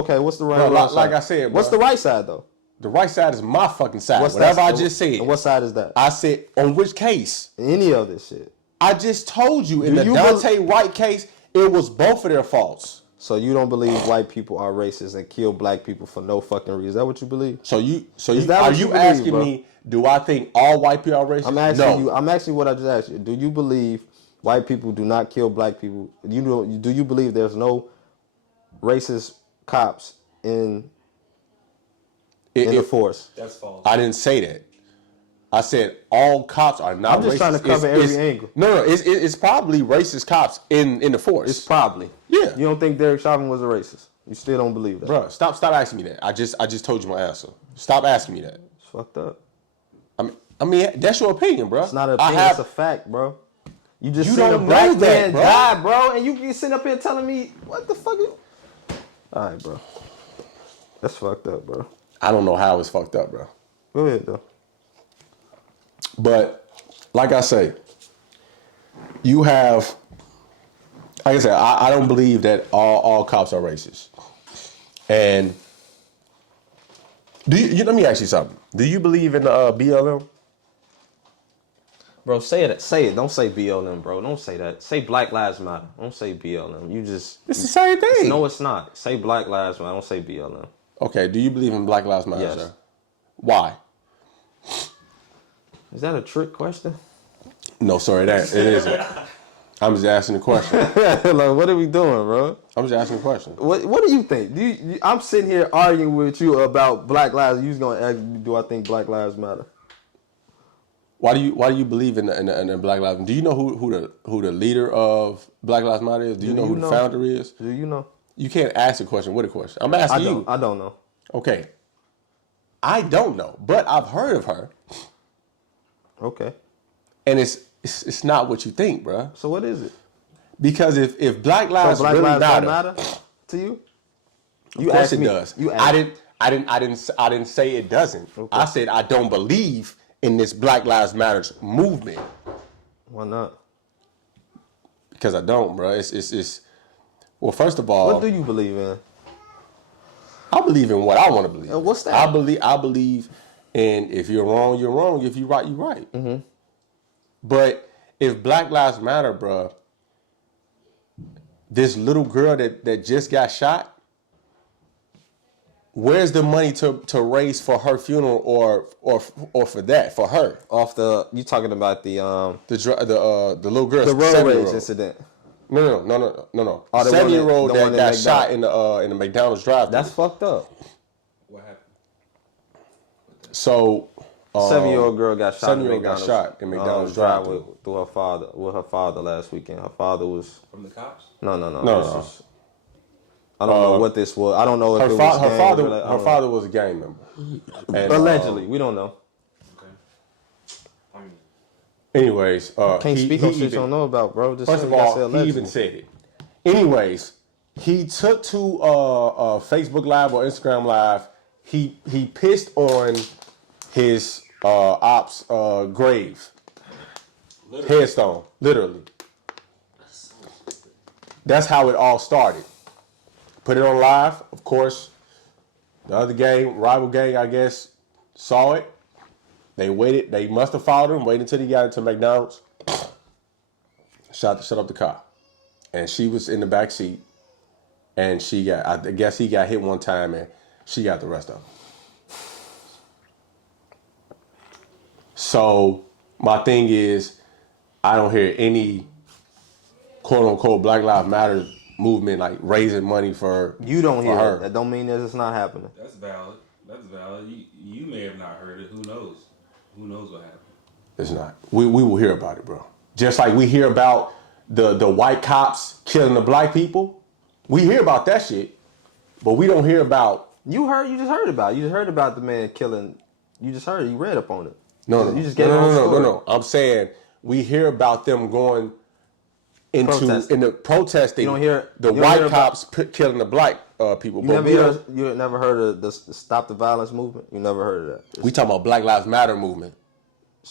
Okay, what's the right? Bro, side? like I said, bro, what's the right side though? The right side is my fucking side. What's Whatever I just said. And what side is that? I said on which case? Any of this shit. I just told you in the Dante White case, it was both of their faults. So you don't believe white people are racist and kill black people for no fucking reason? Is that what you believe? Are you asking me? Do I think all white people are racist? I'm asking you. I'm asking what I just asked you. Do you believe white people do not kill black people? Do you believe there's no racist cops in the force? That's false. I didn't say that. I said all cops are not racist. I'm just trying to cover every angle. No, it's probably racist cops in the force. It's probably. Yeah. You don't think Derek Chauvin was a racist? You still don't believe that? Bro, stop asking me that. I just told you my answer. Stop asking me that. It's fucked up. I mean that's your opinion, bro. It's not an opinion, it's a fact, bro. You seen a don't black know that, man bro. die, bro, and you sitting up here telling me what the fuck? All right, bro. That's fucked up, bro. I don't know how it's fucked up, bro. Go ahead, though. But like I say, you have, like I said, I don't believe that all cops are racist. And let me ask you something. Do you believe in BLM? Bro, say it. Say it. Don't say BLM, bro. Don't say that. Say Black Lives Matter. Don't say BLM. It's the same thing. No, it's not. Say Black Lives Matter. Don't say BLM. Okay. Do you believe in Black Lives Matter, yes. sir? Why? Is that a trick question? No, sorry, it isn't. I'm just asking the question. Like, what are we doing, bro? I'm just asking a question. What do you think? I'm sitting here arguing with you about Black Lives. You're gonna ask me, do I think Black Lives matter? Why do you believe in the Black Lives? Do you know who the leader of Black Lives Matter is? Do you know who the founder is? Do you know? You can't ask a question with a question. I'm asking you. I don't know. Okay. I don't know, but I've heard of her. Okay. And it's not what you think, bro. So what is it? Because if Black Lives really matter to you, of course it does. I didn't say it doesn't. Okay. I said I don't believe in this Black Lives Matter movement. Why not? Because I don't, bro. It's well, first of all, what do you believe in? I believe in what I want to believe. And what's that? I believe in if you're wrong, you're wrong. If you're right, you're right. Mm-hmm. But if Black Lives Matter, bro, this little girl that just got shot, where's the money to raise for her funeral or for that for her? You talking about the little girl, the road rage incident? No. Oh, 7-year-old that got shot in the McDonald's drive-thru. That's fucked up. What happened? So 7-year-old girl got shot. 7-year-old got shot in McDonald's drive-thru. Through her father, with her father last weekend. Her father was From the cops? no. No. I don't know what this was. I don't know if Her it was her father was a gang member. And, allegedly. We don't know. Okay. Anyways, Can't speak on shit you don't know about, bro. Just first of all, he even said it. Anyways, he took to Facebook Live or Instagram Live. He pissed on his op's grave, headstone, literally. That's how it all started. Put it on live, of course. The other gang, rival gang, I guess, saw it. They waited. They must have followed him, waited until he got into McDonald's. Shut up the car. And she was in the back seat. And I guess he got hit one time and she got the rest of them. So my thing is, I don't hear any quote unquote Black Lives Matter movement like raising money for you don't hear her. it. That don't mean that it's not happening. That's valid. You may have not heard it. Who knows? Who knows what happened? It's not. We will hear about it, bro. Just like we hear about the white cops killing the black people. We hear about that shit, but we don't hear about. You just heard about it. You just heard about the man killing. You just heard it. You read up on it. No. You just gave no. I'm saying we hear about them going into protesting. You don't hear the white cops killing the black people. You never heard of the Stop the Violence movement? You never heard of that? We talking about Black Lives Matter movement.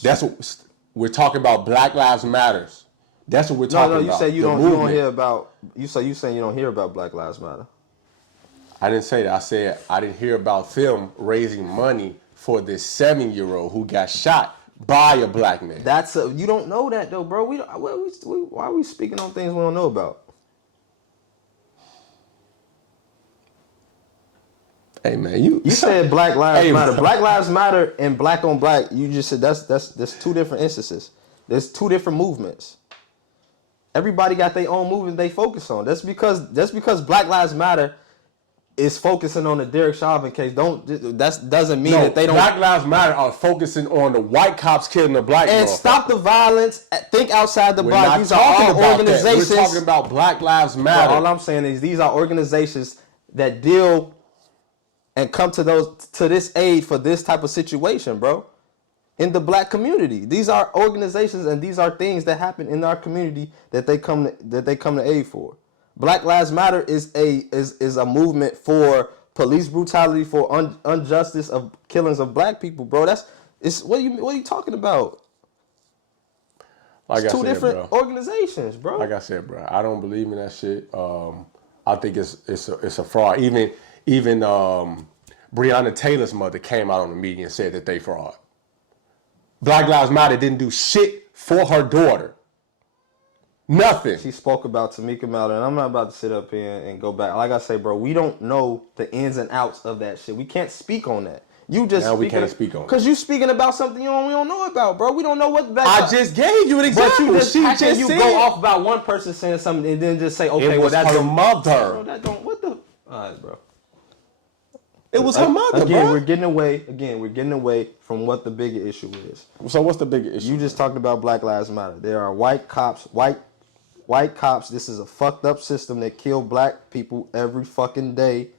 That's what we're talking about. Black Lives Matters. That's what we're talking about. No, you say you don't hear about. You saying you don't hear about Black Lives Matter. I didn't say that. I said I didn't hear about them raising money for this 7-year-old who got shot by a black man. You don't know that though, bro. Why are we speaking on things we don't know about? Hey man, you said Black Lives Matter. Black Lives Matter and black on black. You just said that's two different instances. There's two different movements. Everybody got their own movement they focus on. That's because Black Lives Matter is focusing on the Derek Chauvin case. That doesn't mean that they don't. Black Lives Matter are focusing on the white cops killing the black and stop the violence. Think outside the box. These are all organizations. We're talking about Black Lives Matter. All I'm saying is these are organizations that deal and come to this aid for this type of situation, bro. In the black community, these are organizations and these are things that happen in our community that they come to aid for. Black Lives Matter is a movement for police brutality, for injustice of killings of black people, bro. What are you talking about? It's two different organizations, bro. Like I said, bro, I don't believe in that shit. I think it's a fraud. Even Breonna Taylor's mother came out on the media and said that they fraud. Black Lives Matter didn't do shit for her daughter. Nothing. She spoke about Tamika Mallory, and I'm not about to sit up here and go back. Like I say, bro, we don't know the ins and outs of that shit. We can't speak on that. You just now we can't speak on it. Because you speaking about something we don't know about, bro. We don't know what the I just gave you an example. But you go off about one person saying something and then just say, okay, it was her mother. Bro, that don't, what the... All right, bro. It was her mother, bro. We're getting away from what the bigger issue is. So what's the bigger issue? You just talked about Black Lives Matter. There are white cops. This is a fucked up system that kill black people every fucking day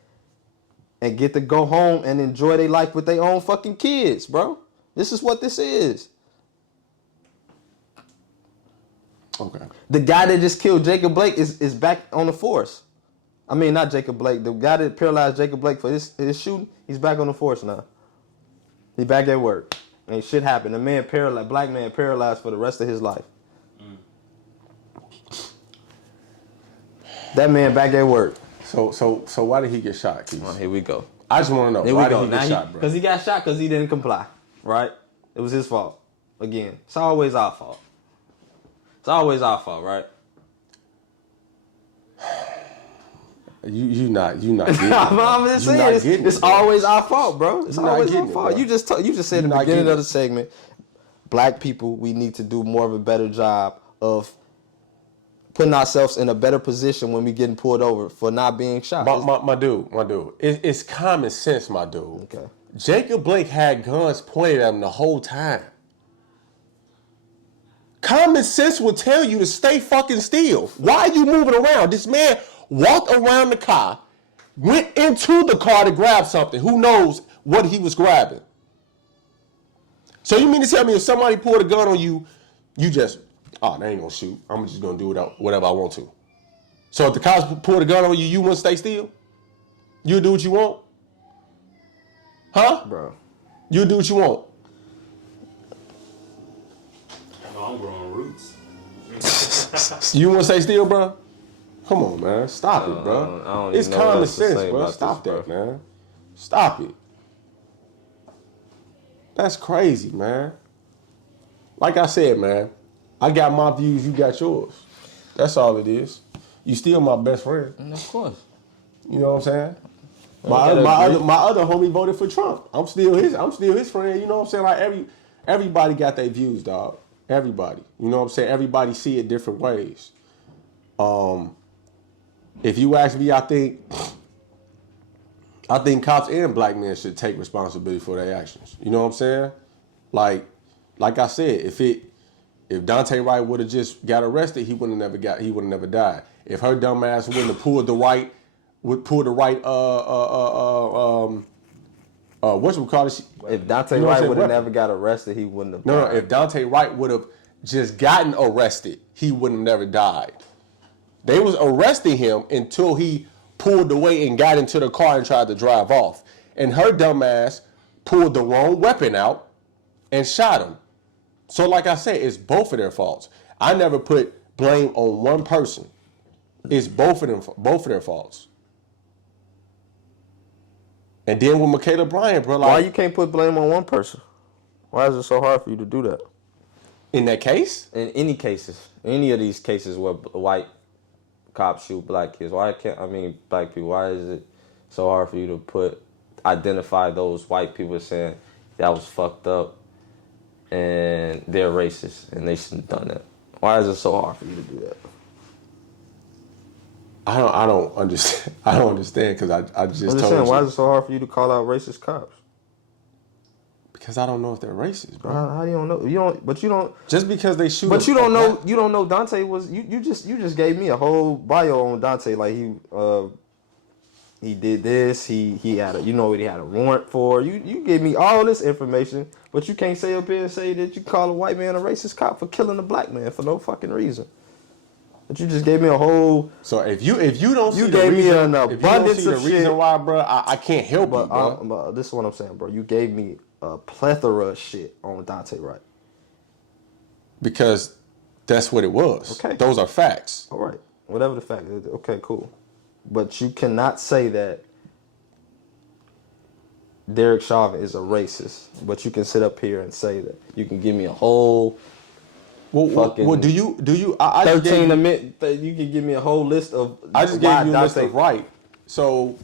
and get to go home and enjoy their life with their own fucking kids, bro. This is what this is. Okay. The guy that just killed Jacob Blake is back on the force. I mean, not Jacob Blake. The guy that paralyzed Jacob Blake for his shooting, he's back on the force now. He back at work. Ain't shit happened. Black man paralyzed for the rest of his life. That man back at work. So why did he get shot, Keith? Here we go. I just want to know why did he get shot, bro? Because he got shot because he didn't comply, right? It was his fault. Again, it's always our fault. It's always our fault, right? You not getting it. I'm just saying it's always our fault, bro. It's always our fault. Bro. You just said in the beginning of the segment, black people, we need to do more of a better job of putting ourselves in a better position when we getting pulled over for not being shot. My dude, it's common sense, my dude. Okay. Jacob Blake had guns pointed at him the whole time. Common sense will tell you to stay fucking still. Why are you moving around? This man walked around the car, went into the car to grab something. Who knows what he was grabbing? So you mean to tell me if somebody pulled a gun on you, you just, oh, they ain't gonna shoot. I'm just gonna do whatever I want to. So if the cops pulled a gun on you, you wouldn't stay still? You'll do what you want? Huh? Bro. You'll do what you want? No, I'm growing roots. You want to stay still, bro? Come on, man. Stop it, bro. I don't It's even know what common else to sense, say bro. about Stop this, that, bro. man. Stop it. That's crazy, man. Like I said, man, I got my views, you got yours. That's all it is. You still my best friend. Of course. You know what I'm saying? gotta My other homie voted for Trump. I'm still his friend. You know what I'm saying? Like everybody got their views, dog. Everybody. You know what I'm saying? Everybody see it different ways. If you ask me, I think cops and black men should take responsibility for their actions. You know what I'm saying? Like I said, if Dante Wright would have just got arrested, he would have never died. If her dumb ass wouldn't have pulled the right whatchamacallit? If Dante You know what I'm Wright saying? would have Weapon. never got arrested, he wouldn't have No, died. if Dante Wright would have just gotten arrested, he would have never died. They was arresting him until he pulled away and got into the car and tried to drive off. And her dumb ass pulled the wrong weapon out and shot him. So like I said, it's both of their faults. I never put blame on one person. It's both of their faults. And then with Michaela Bryant, bro, like, Why you can't put blame on one person? Why is it so hard for you to do that? in that case, In any cases, any of these cases where white cops shoot black kids, black people, why is it so hard for you to identify those white people saying that was fucked up and they're racist and they shouldn't have done that? Why is it so hard for you to do that? I don't understand. I don't understand because I just I'm just told saying, you. why is it so hard for you to call out racist cops? Because I don't know if they're racist, bro. How do you don't know? You don't. Just because they shoot. But you don't know. You don't know Dante was. You just gave me a whole bio on Dante. Like he did this. He had what he had a warrant for. You gave me all this information, but you can't say up here and say that you call a white man a racist cop for killing a black man for no fucking reason. But you just gave me a whole. So if you don't see You the gave me reason, an if you don't abundance see the of reason shit. why, bro, I can't help it, bro. But this is what I'm saying, bro. You gave me a plethora of shit on Dante Wright. Because that's what it was. Okay. Those are facts. All right. Whatever the fact is. Okay, cool. But you cannot say that Derek Chauvin is a racist. But you can sit up here and say that. You can give me a whole fucking do you? I just gave 13 you, a minute. You can give me a whole list of. I just why gave you a list Dante- of right. So,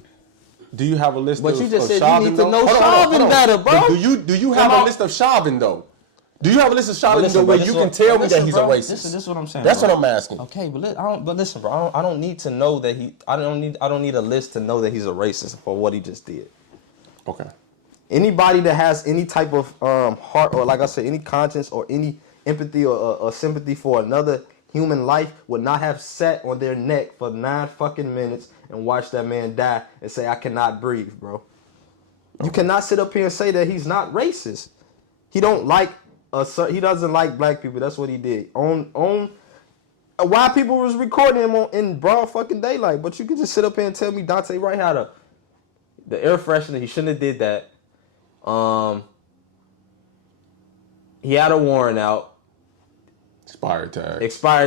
do you have a list? But of you just of said you Chauvin, need to though? know Hold on, Chauvin better, bro. But do you have a list of Chauvin though? Do you have a list of Chauvin though where you can tell me that he's a racist? This is what I'm saying. That's bro. what I'm asking. Okay, but listen, bro. I don't need to know that he. I don't need a list to know that he's a racist for what he just did. Okay. Anybody that has any type of heart or, like I said, any conscience or any empathy or sympathy for another human life would not have sat on their neck for 9 fucking minutes and watched that man die and say, I cannot breathe, bro. You cannot sit up here and say that he's not racist. He doesn't like black people. That's what he did. Why people was recording him in broad fucking daylight, but you can just sit up here and tell me Dante Wright had the air freshener. He shouldn't have did that. He had a warrant out. Expired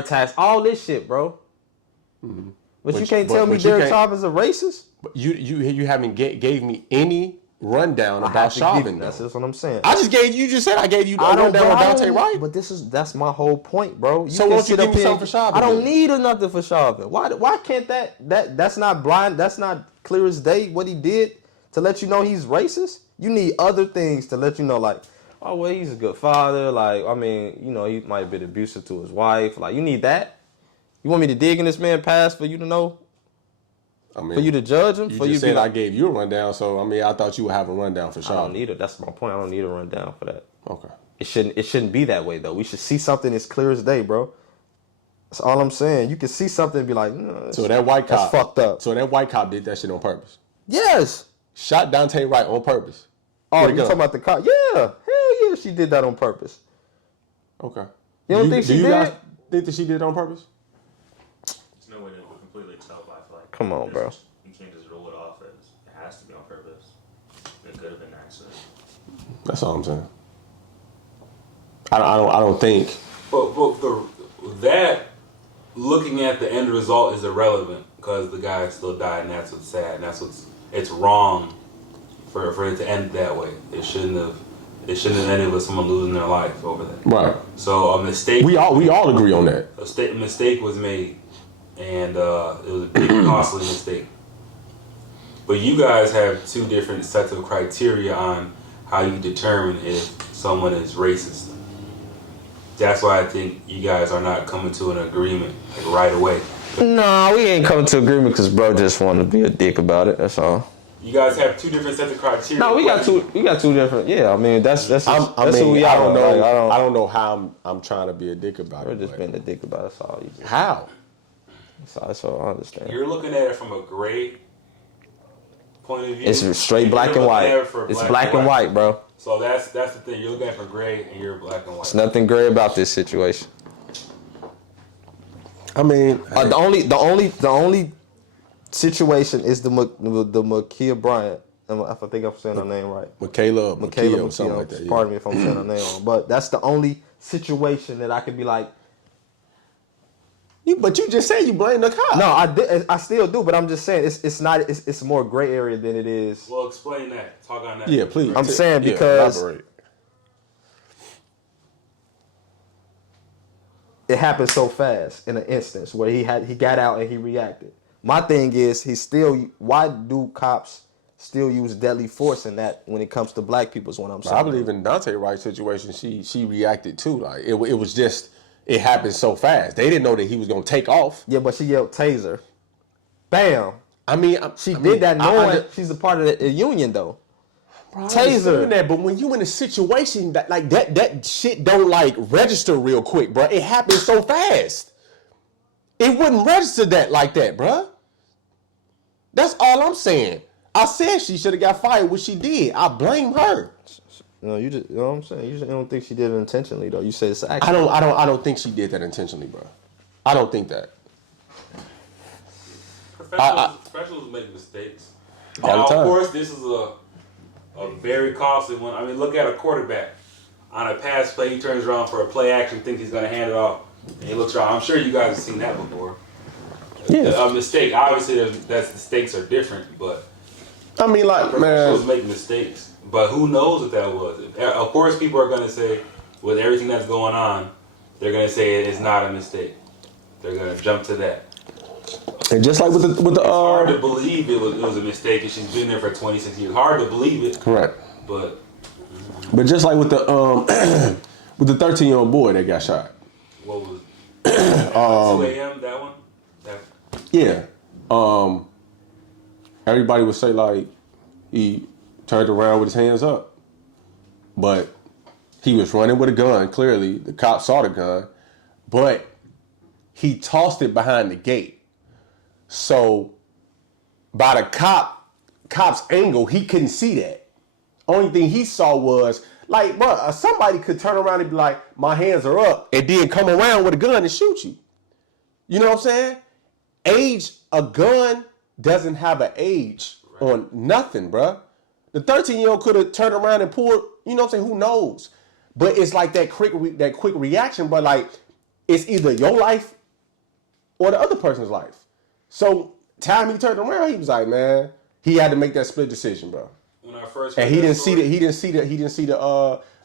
tax. All this shit, bro. Mm-hmm. But you can't tell me Derek Chauvin's a racist. But you haven't gave me any rundown about Chauvin. That's just what I'm saying. I just said I gave you a rundown on Dante Wright. But that's my whole point, bro. So won't you give me something for Chauvin? I don't need nothing for Chauvin. Why can't that's not blind, that's not clear as day what he did to let you know he's racist? You need other things to let you know, like, oh, well, he's a good father. Like, I mean, he might have been abusive to his wife. Like, you need that? You want me to dig in this man's past for you to know? I mean, for you to judge him? You For just you to said be like, I gave you a rundown, so I mean, I thought you would have a rundown for I sure. don't need it. That's my point. I don't need a rundown for that. Okay. It shouldn't be that way though. We should see something as clear as day, bro. That's all I'm saying. You can see something and be like, no, So that white cop, that's fucked up. So that white cop did that shit on purpose. Yes. Shot Dante Wright on purpose. Oh, With a you gun. talking about the cop? Yeah. Hell yeah, she did that on purpose. Okay. You don't think she do you did? guys think that she did it on purpose? There's no way to completely tell, but I feel like Come on, bro. You can't just rule it off as it has to be on purpose. It could have been an accident. That's all I'm saying. I don't think. But that looking at the end result is irrelevant because the guy still died, and that's what's sad, and it's wrong for it to end that way. It shouldn't have ended with someone losing their life over that. Right. So a mistake. We all agree on that. A mistake was made, and it was a big costly mistake. But you guys have two different sets of criteria on how you determine if someone is racist. That's why I think you guys are not coming to an agreement like right away. No, we ain't coming to agreement because bro just wanted to be a dick about it. That's all. You guys have two different sets of criteria. No, we got two different. Yeah, I mean that's I who mean, we I are. don't know. Like, I don't know how I'm trying to be a dick about We're it. just but being a dick about it. That's all. You just, how? that's all I understand. You're looking at it from a gray point of view. It's straight black and white. It's black and white, bro. So that's the thing. You're looking at it for gray, and you're black and white. There's nothing gray about this situation. I mean, The only situation is the Makia Bryant. I think I'm saying her name right. Michaela Makia, something like that. Pardon me if I'm saying her name wrong, but that's the only situation that I could be like. But you just said you blame the cop. No, I still do, but I'm just saying it's more gray area than it is. Well, explain that. Talk on that. Yeah, please. I'm saying because elaborate. it happened so fast in an instance where he got out and he reacted. My thing is why do cops still use deadly force in that when it comes to black people is what I'm saying. I believe in Dante Wright's situation, she reacted too. Like it was just it happened so fast. They didn't know that he was gonna take off. Yeah, but she yelled taser. Bam. I mean, She did that knowing she's a part of the union though. Bro, Taser. That, but when you in a situation that shit don't like register real quick, bro. It happened so fast. It wouldn't register that like that, bro. That's all I'm saying. I said she should have got fired, which she did. I blame her. No, you know what I'm saying? You just don't think she did it intentionally though. You said it's an accident. I don't think she did that intentionally, bro. I don't think that. Professionals make mistakes. All Now, the time. of course, this is a very costly one. I mean, look at a quarterback. On a pass play, he turns around for a play action, thinks he's going to hand it off, and he looks around. I'm sure you guys have seen that before. Yeah. A mistake. Obviously, the stakes are different, but I mean, like, professionals man. make mistakes. But who knows what that was? Of course, people are going to say, with everything that's going on, they're going to say it's not a mistake. They're going to jump to that. And just like with the It's hard to believe it was a mistake, and she's been there for 26 years. Hard to believe it. correct. But But just like with the with the 13-year-old boy that got shot. what was 2 a.m. that one? Yeah. Everybody would say like he turned around with his hands up. But he was running with a gun, clearly. The cop saw the gun. But he tossed it behind the gate. So by the cop's angle, he couldn't see that. Only thing he saw was like, bro, somebody could turn around and be like, my hands are up, and then come around with a gun and shoot you. You know what I'm saying? A gun doesn't have an age on nothing, bro. The 13-year-old could have turned around and pulled, you know what I'm saying? Who knows? But it's like that quick reaction, but like it's either your life or the other person's life. So time he turned around, he was like, man, he had to make that split decision, bro. When I first And he didn't see the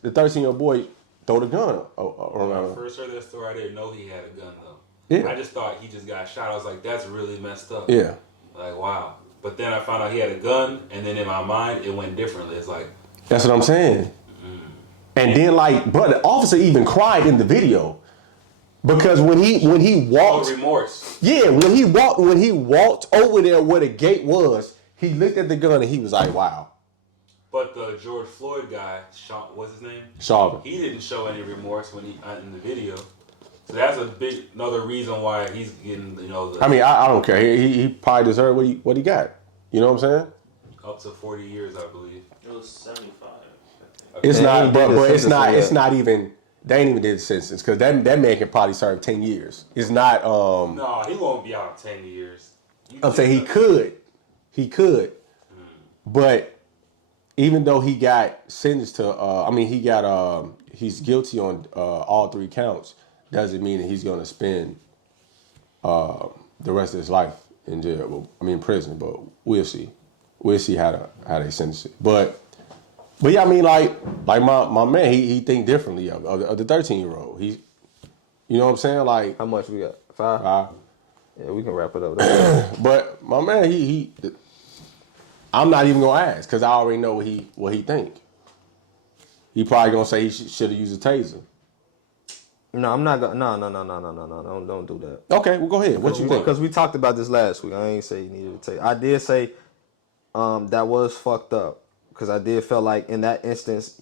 13-year-old boy throw the gun When I around. first heard that story, I didn't know he had a gun though. Yeah. I just thought he just got shot. I was like, that's really messed up. Yeah. Like, wow. But then I found out he had a gun, and then in my mind, it went differently. It's like, That's what I'm saying. And then like, bro, the officer even cried in the video. Because when he walked, remorse. yeah, when he walked over there where the gate was, he looked at the gun and he was like, "Wow." But the George Floyd guy, Sean, what's his name? Chauvin. He didn't show any remorse when he in the video. So that's another reason why he's getting, I mean, I don't care. He probably deserved what he got. You know what I'm saying? up to 40 years, I believe. It was 75. It's not, but it's not. yet. It's not even. They ain't even did the sentence because that man can probably serve 10 years. It's not. No, he won't be out 10 years. I'm saying he could, but even though he got sentenced to, he's guilty on all 3 counts. Doesn't mean that he's going to spend the rest of his life in jail. Well, in prison. But we'll see. We'll see how they sentence it. But yeah, I mean, like my man, he think differently of the 13-year-old. He, you know what I'm saying? Like, How much we got? 5? 5. Yeah, we can wrap it up. But my man, he I'm not even gonna ask because I already know what he think. He probably gonna say he should have used a taser. No, I'm not gonna. No. Don't do that. Okay, well go ahead. What you think? Because we talked about this last week. I ain't say you needed to take. I did say that was fucked up because I did feel like in that instance,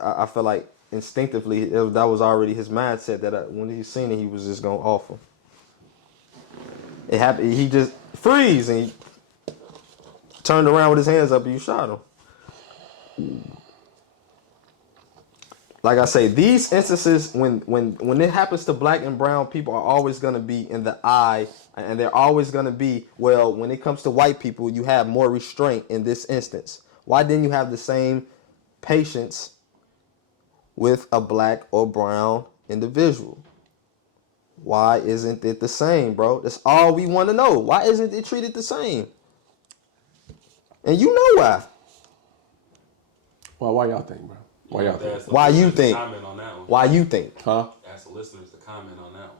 I felt like instinctively that was already his mindset that when he seen it, he was just gonna off him. It happened. He just freeze and he turned around with his hands up and you shot him. Like I say, these instances when it happens to black and brown people are always going to be in the eye, and they're always going to be, well, when it comes to white people, you have more restraint in this instance. Why didn't you have the same patience with a black or brown individual? Why isn't it the same, bro? That's all we want to know. Why isn't it treated the same? And you know why. Well, why y'all think, bro? Why y'all think? Why you think? Comment on that one. Why you think? Huh? Ask the listeners to comment on that one.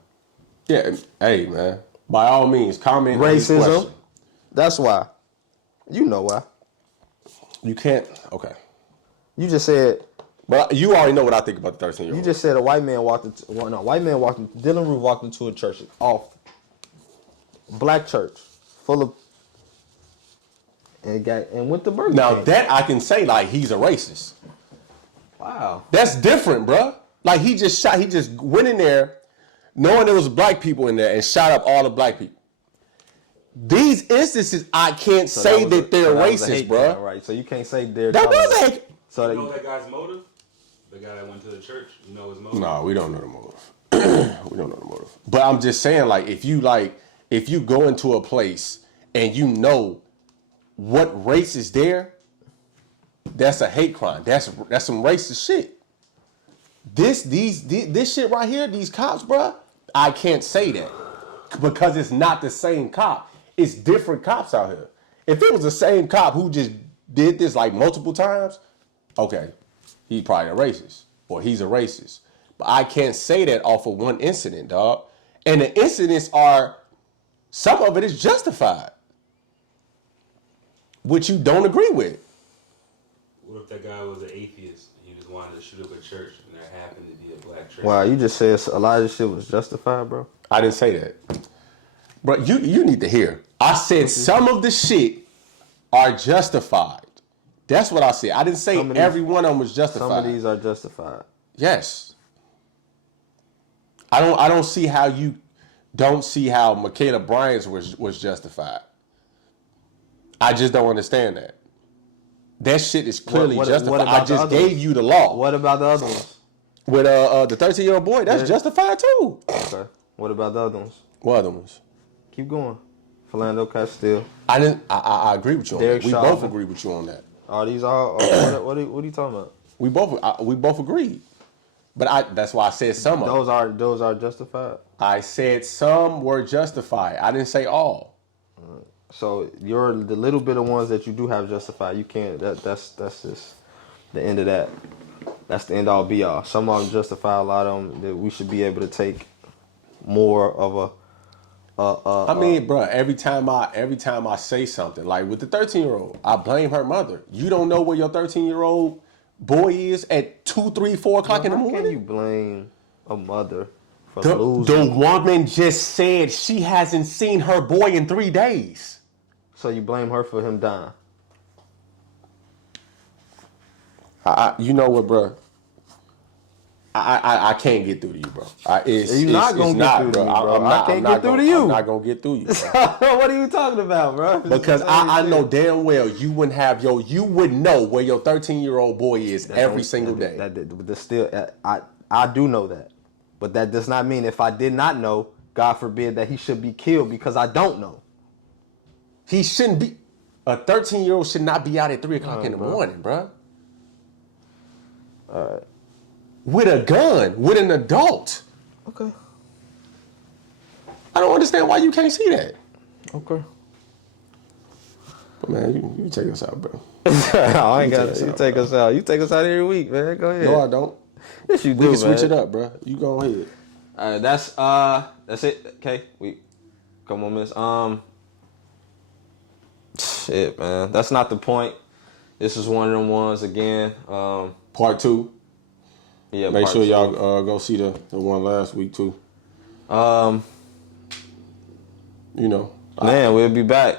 Yeah, hey, man. By all means, comment on this Racism. question. That's why. You know why. You can't. Okay. You just said. But you already know what I think about the 13-year-old. You just said a white man walked into. Well, no, white man walked into. Dylan Roof walked into a church off. Black church, full of. And went to Burger Now King. that I can say, like, he's a racist. Wow. That's different, bruh. Like, he just went in there knowing there was black people in there and shot up all the black people. These instances, I can't say that they're racist, bruh. Right. So you can't say they're. That was a hate. So You know that guy's motive? The guy that went to the church, you know his motive? No, we don't know the motive. We don't know the motive. But I'm just saying, like, if you go into a place and you know what race is there, that's a hate crime. That's some racist shit. This shit right here, these cops, bruh, I can't say that because it's not the same cop. It's different cops out here. If it was the same cop who just did this like multiple times, okay, he's probably a racist or he's a racist. But I can't say that off of one incident, dog. And the incidents are, some of it is justified, which you don't agree with. What if that guy was an atheist and he just wanted to shoot up a church and there happened to be a black church? Wow, you just said a lot of this shit was justified, bro. I didn't say that. Bro, you need to hear. I said some of the shit are justified. That's what I said. I didn't say every one of them was justified. Some of these are justified. Yes. I don't see how you don't see how Michaela Bryant's was justified. I just don't understand that. That shit is clearly justified. I just gave you the law. What about the other ones? With the 13-year-old boy, that's justified too. Okay. What about the other ones? What other ones? Keep going. Philando Castile. I agree with you on Derek that. We Chauvin. both agree with you on that. Are these all? What are you talking about? We both agreed. But that's why I said some of them. Those are justified. I said some were justified. I didn't say all. So the little bit of ones that you do have justified, you can't. That's just the end of that. That's the end all be all. Some of them justify, a lot of them that we should be able to take more of a. I mean, bro, every time I say something, like with the 13-year-old, I blame her mother. You don't know where your 13-year-old boy is at 2, 3, 4 o'clock in the morning? How can you blame a mother For The losing. woman just said she hasn't seen her boy in 3 days. So you blame her for him dying? You know what, bro? I can't get through to you, bro. You're not gonna get through to me, bro. I can't get through to you. I'm not gonna get through you, bro. What are you talking about, bro? Because I know damn well you wouldn't have you would know where your 13-year-old boy is every single day. I do know that, but that does not mean if I did not know, God forbid, that he should be killed because I don't know. He shouldn't be. A 13-year-old should not be out at 3 o'clock in the morning, bro. All right. With a gun, with an adult. Okay. I don't understand why you can't see that. Okay. But man, you take us out, bro. I ain't got it. You take us out. You take us out every week, man. Go ahead. No, I don't. Yes, you do. We can switch man. it up, bro. You go ahead. All right, that's it. Okay, come on, miss. Shit, man. That's not the point. This is one of them ones again. Part 2. Yeah. Make part sure 2. y'all go see the one last week too. You know, Man, we'll be back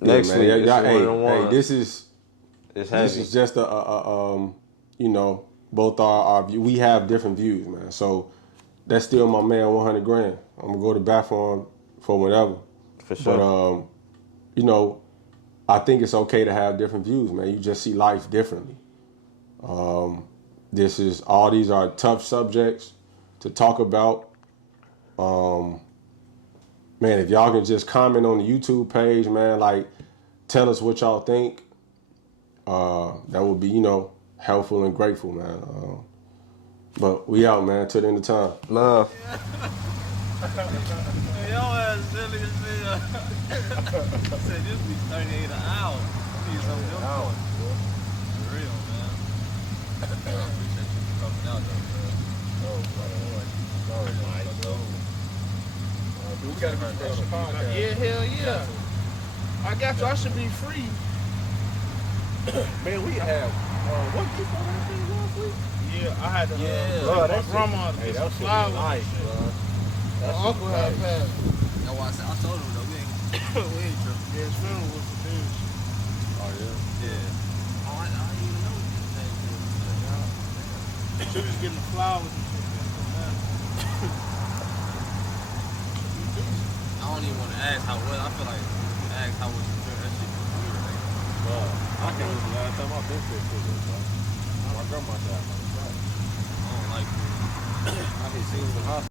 next week. This is one of them Hey, ones. this is just you know, both our view. We have different views, man. So that's still my man, 100 grand. I'm gonna go to bat for him for whatever. For sure. But you know, I think it's okay to have different views, man. You just see life differently. These are tough subjects to talk about. Man, if y'all can just comment on the YouTube page, man, like tell us what y'all think. That would be, you know, helpful and grateful, man. But we out, man, till the end of time. Love. Yo ass silly as hell. I said this be 38 an hour. Need some of them points. For real, man. I appreciate you coming out though, man. We gotta be special podcast. Yeah, hell yeah. I got you. I should be free. Man, we have what you saw that thing last week? Yeah, I had to. Bro, My grandma to hey, get that some shit flowers. nice, and shit. bro. My uncle had passed. That's why I told him though, we ain't tripping. Yeah, his funeral was the dude. Oh yeah. Yeah. I didn't even know this. She was getting the flowers and shit. I don't even want to ask how well. I feel like you ask how was your trip. That shit was weird. Bro, I can't remember the last time I've been to this, bro. My grandma died. I don't like. I hit scenes in the hospital.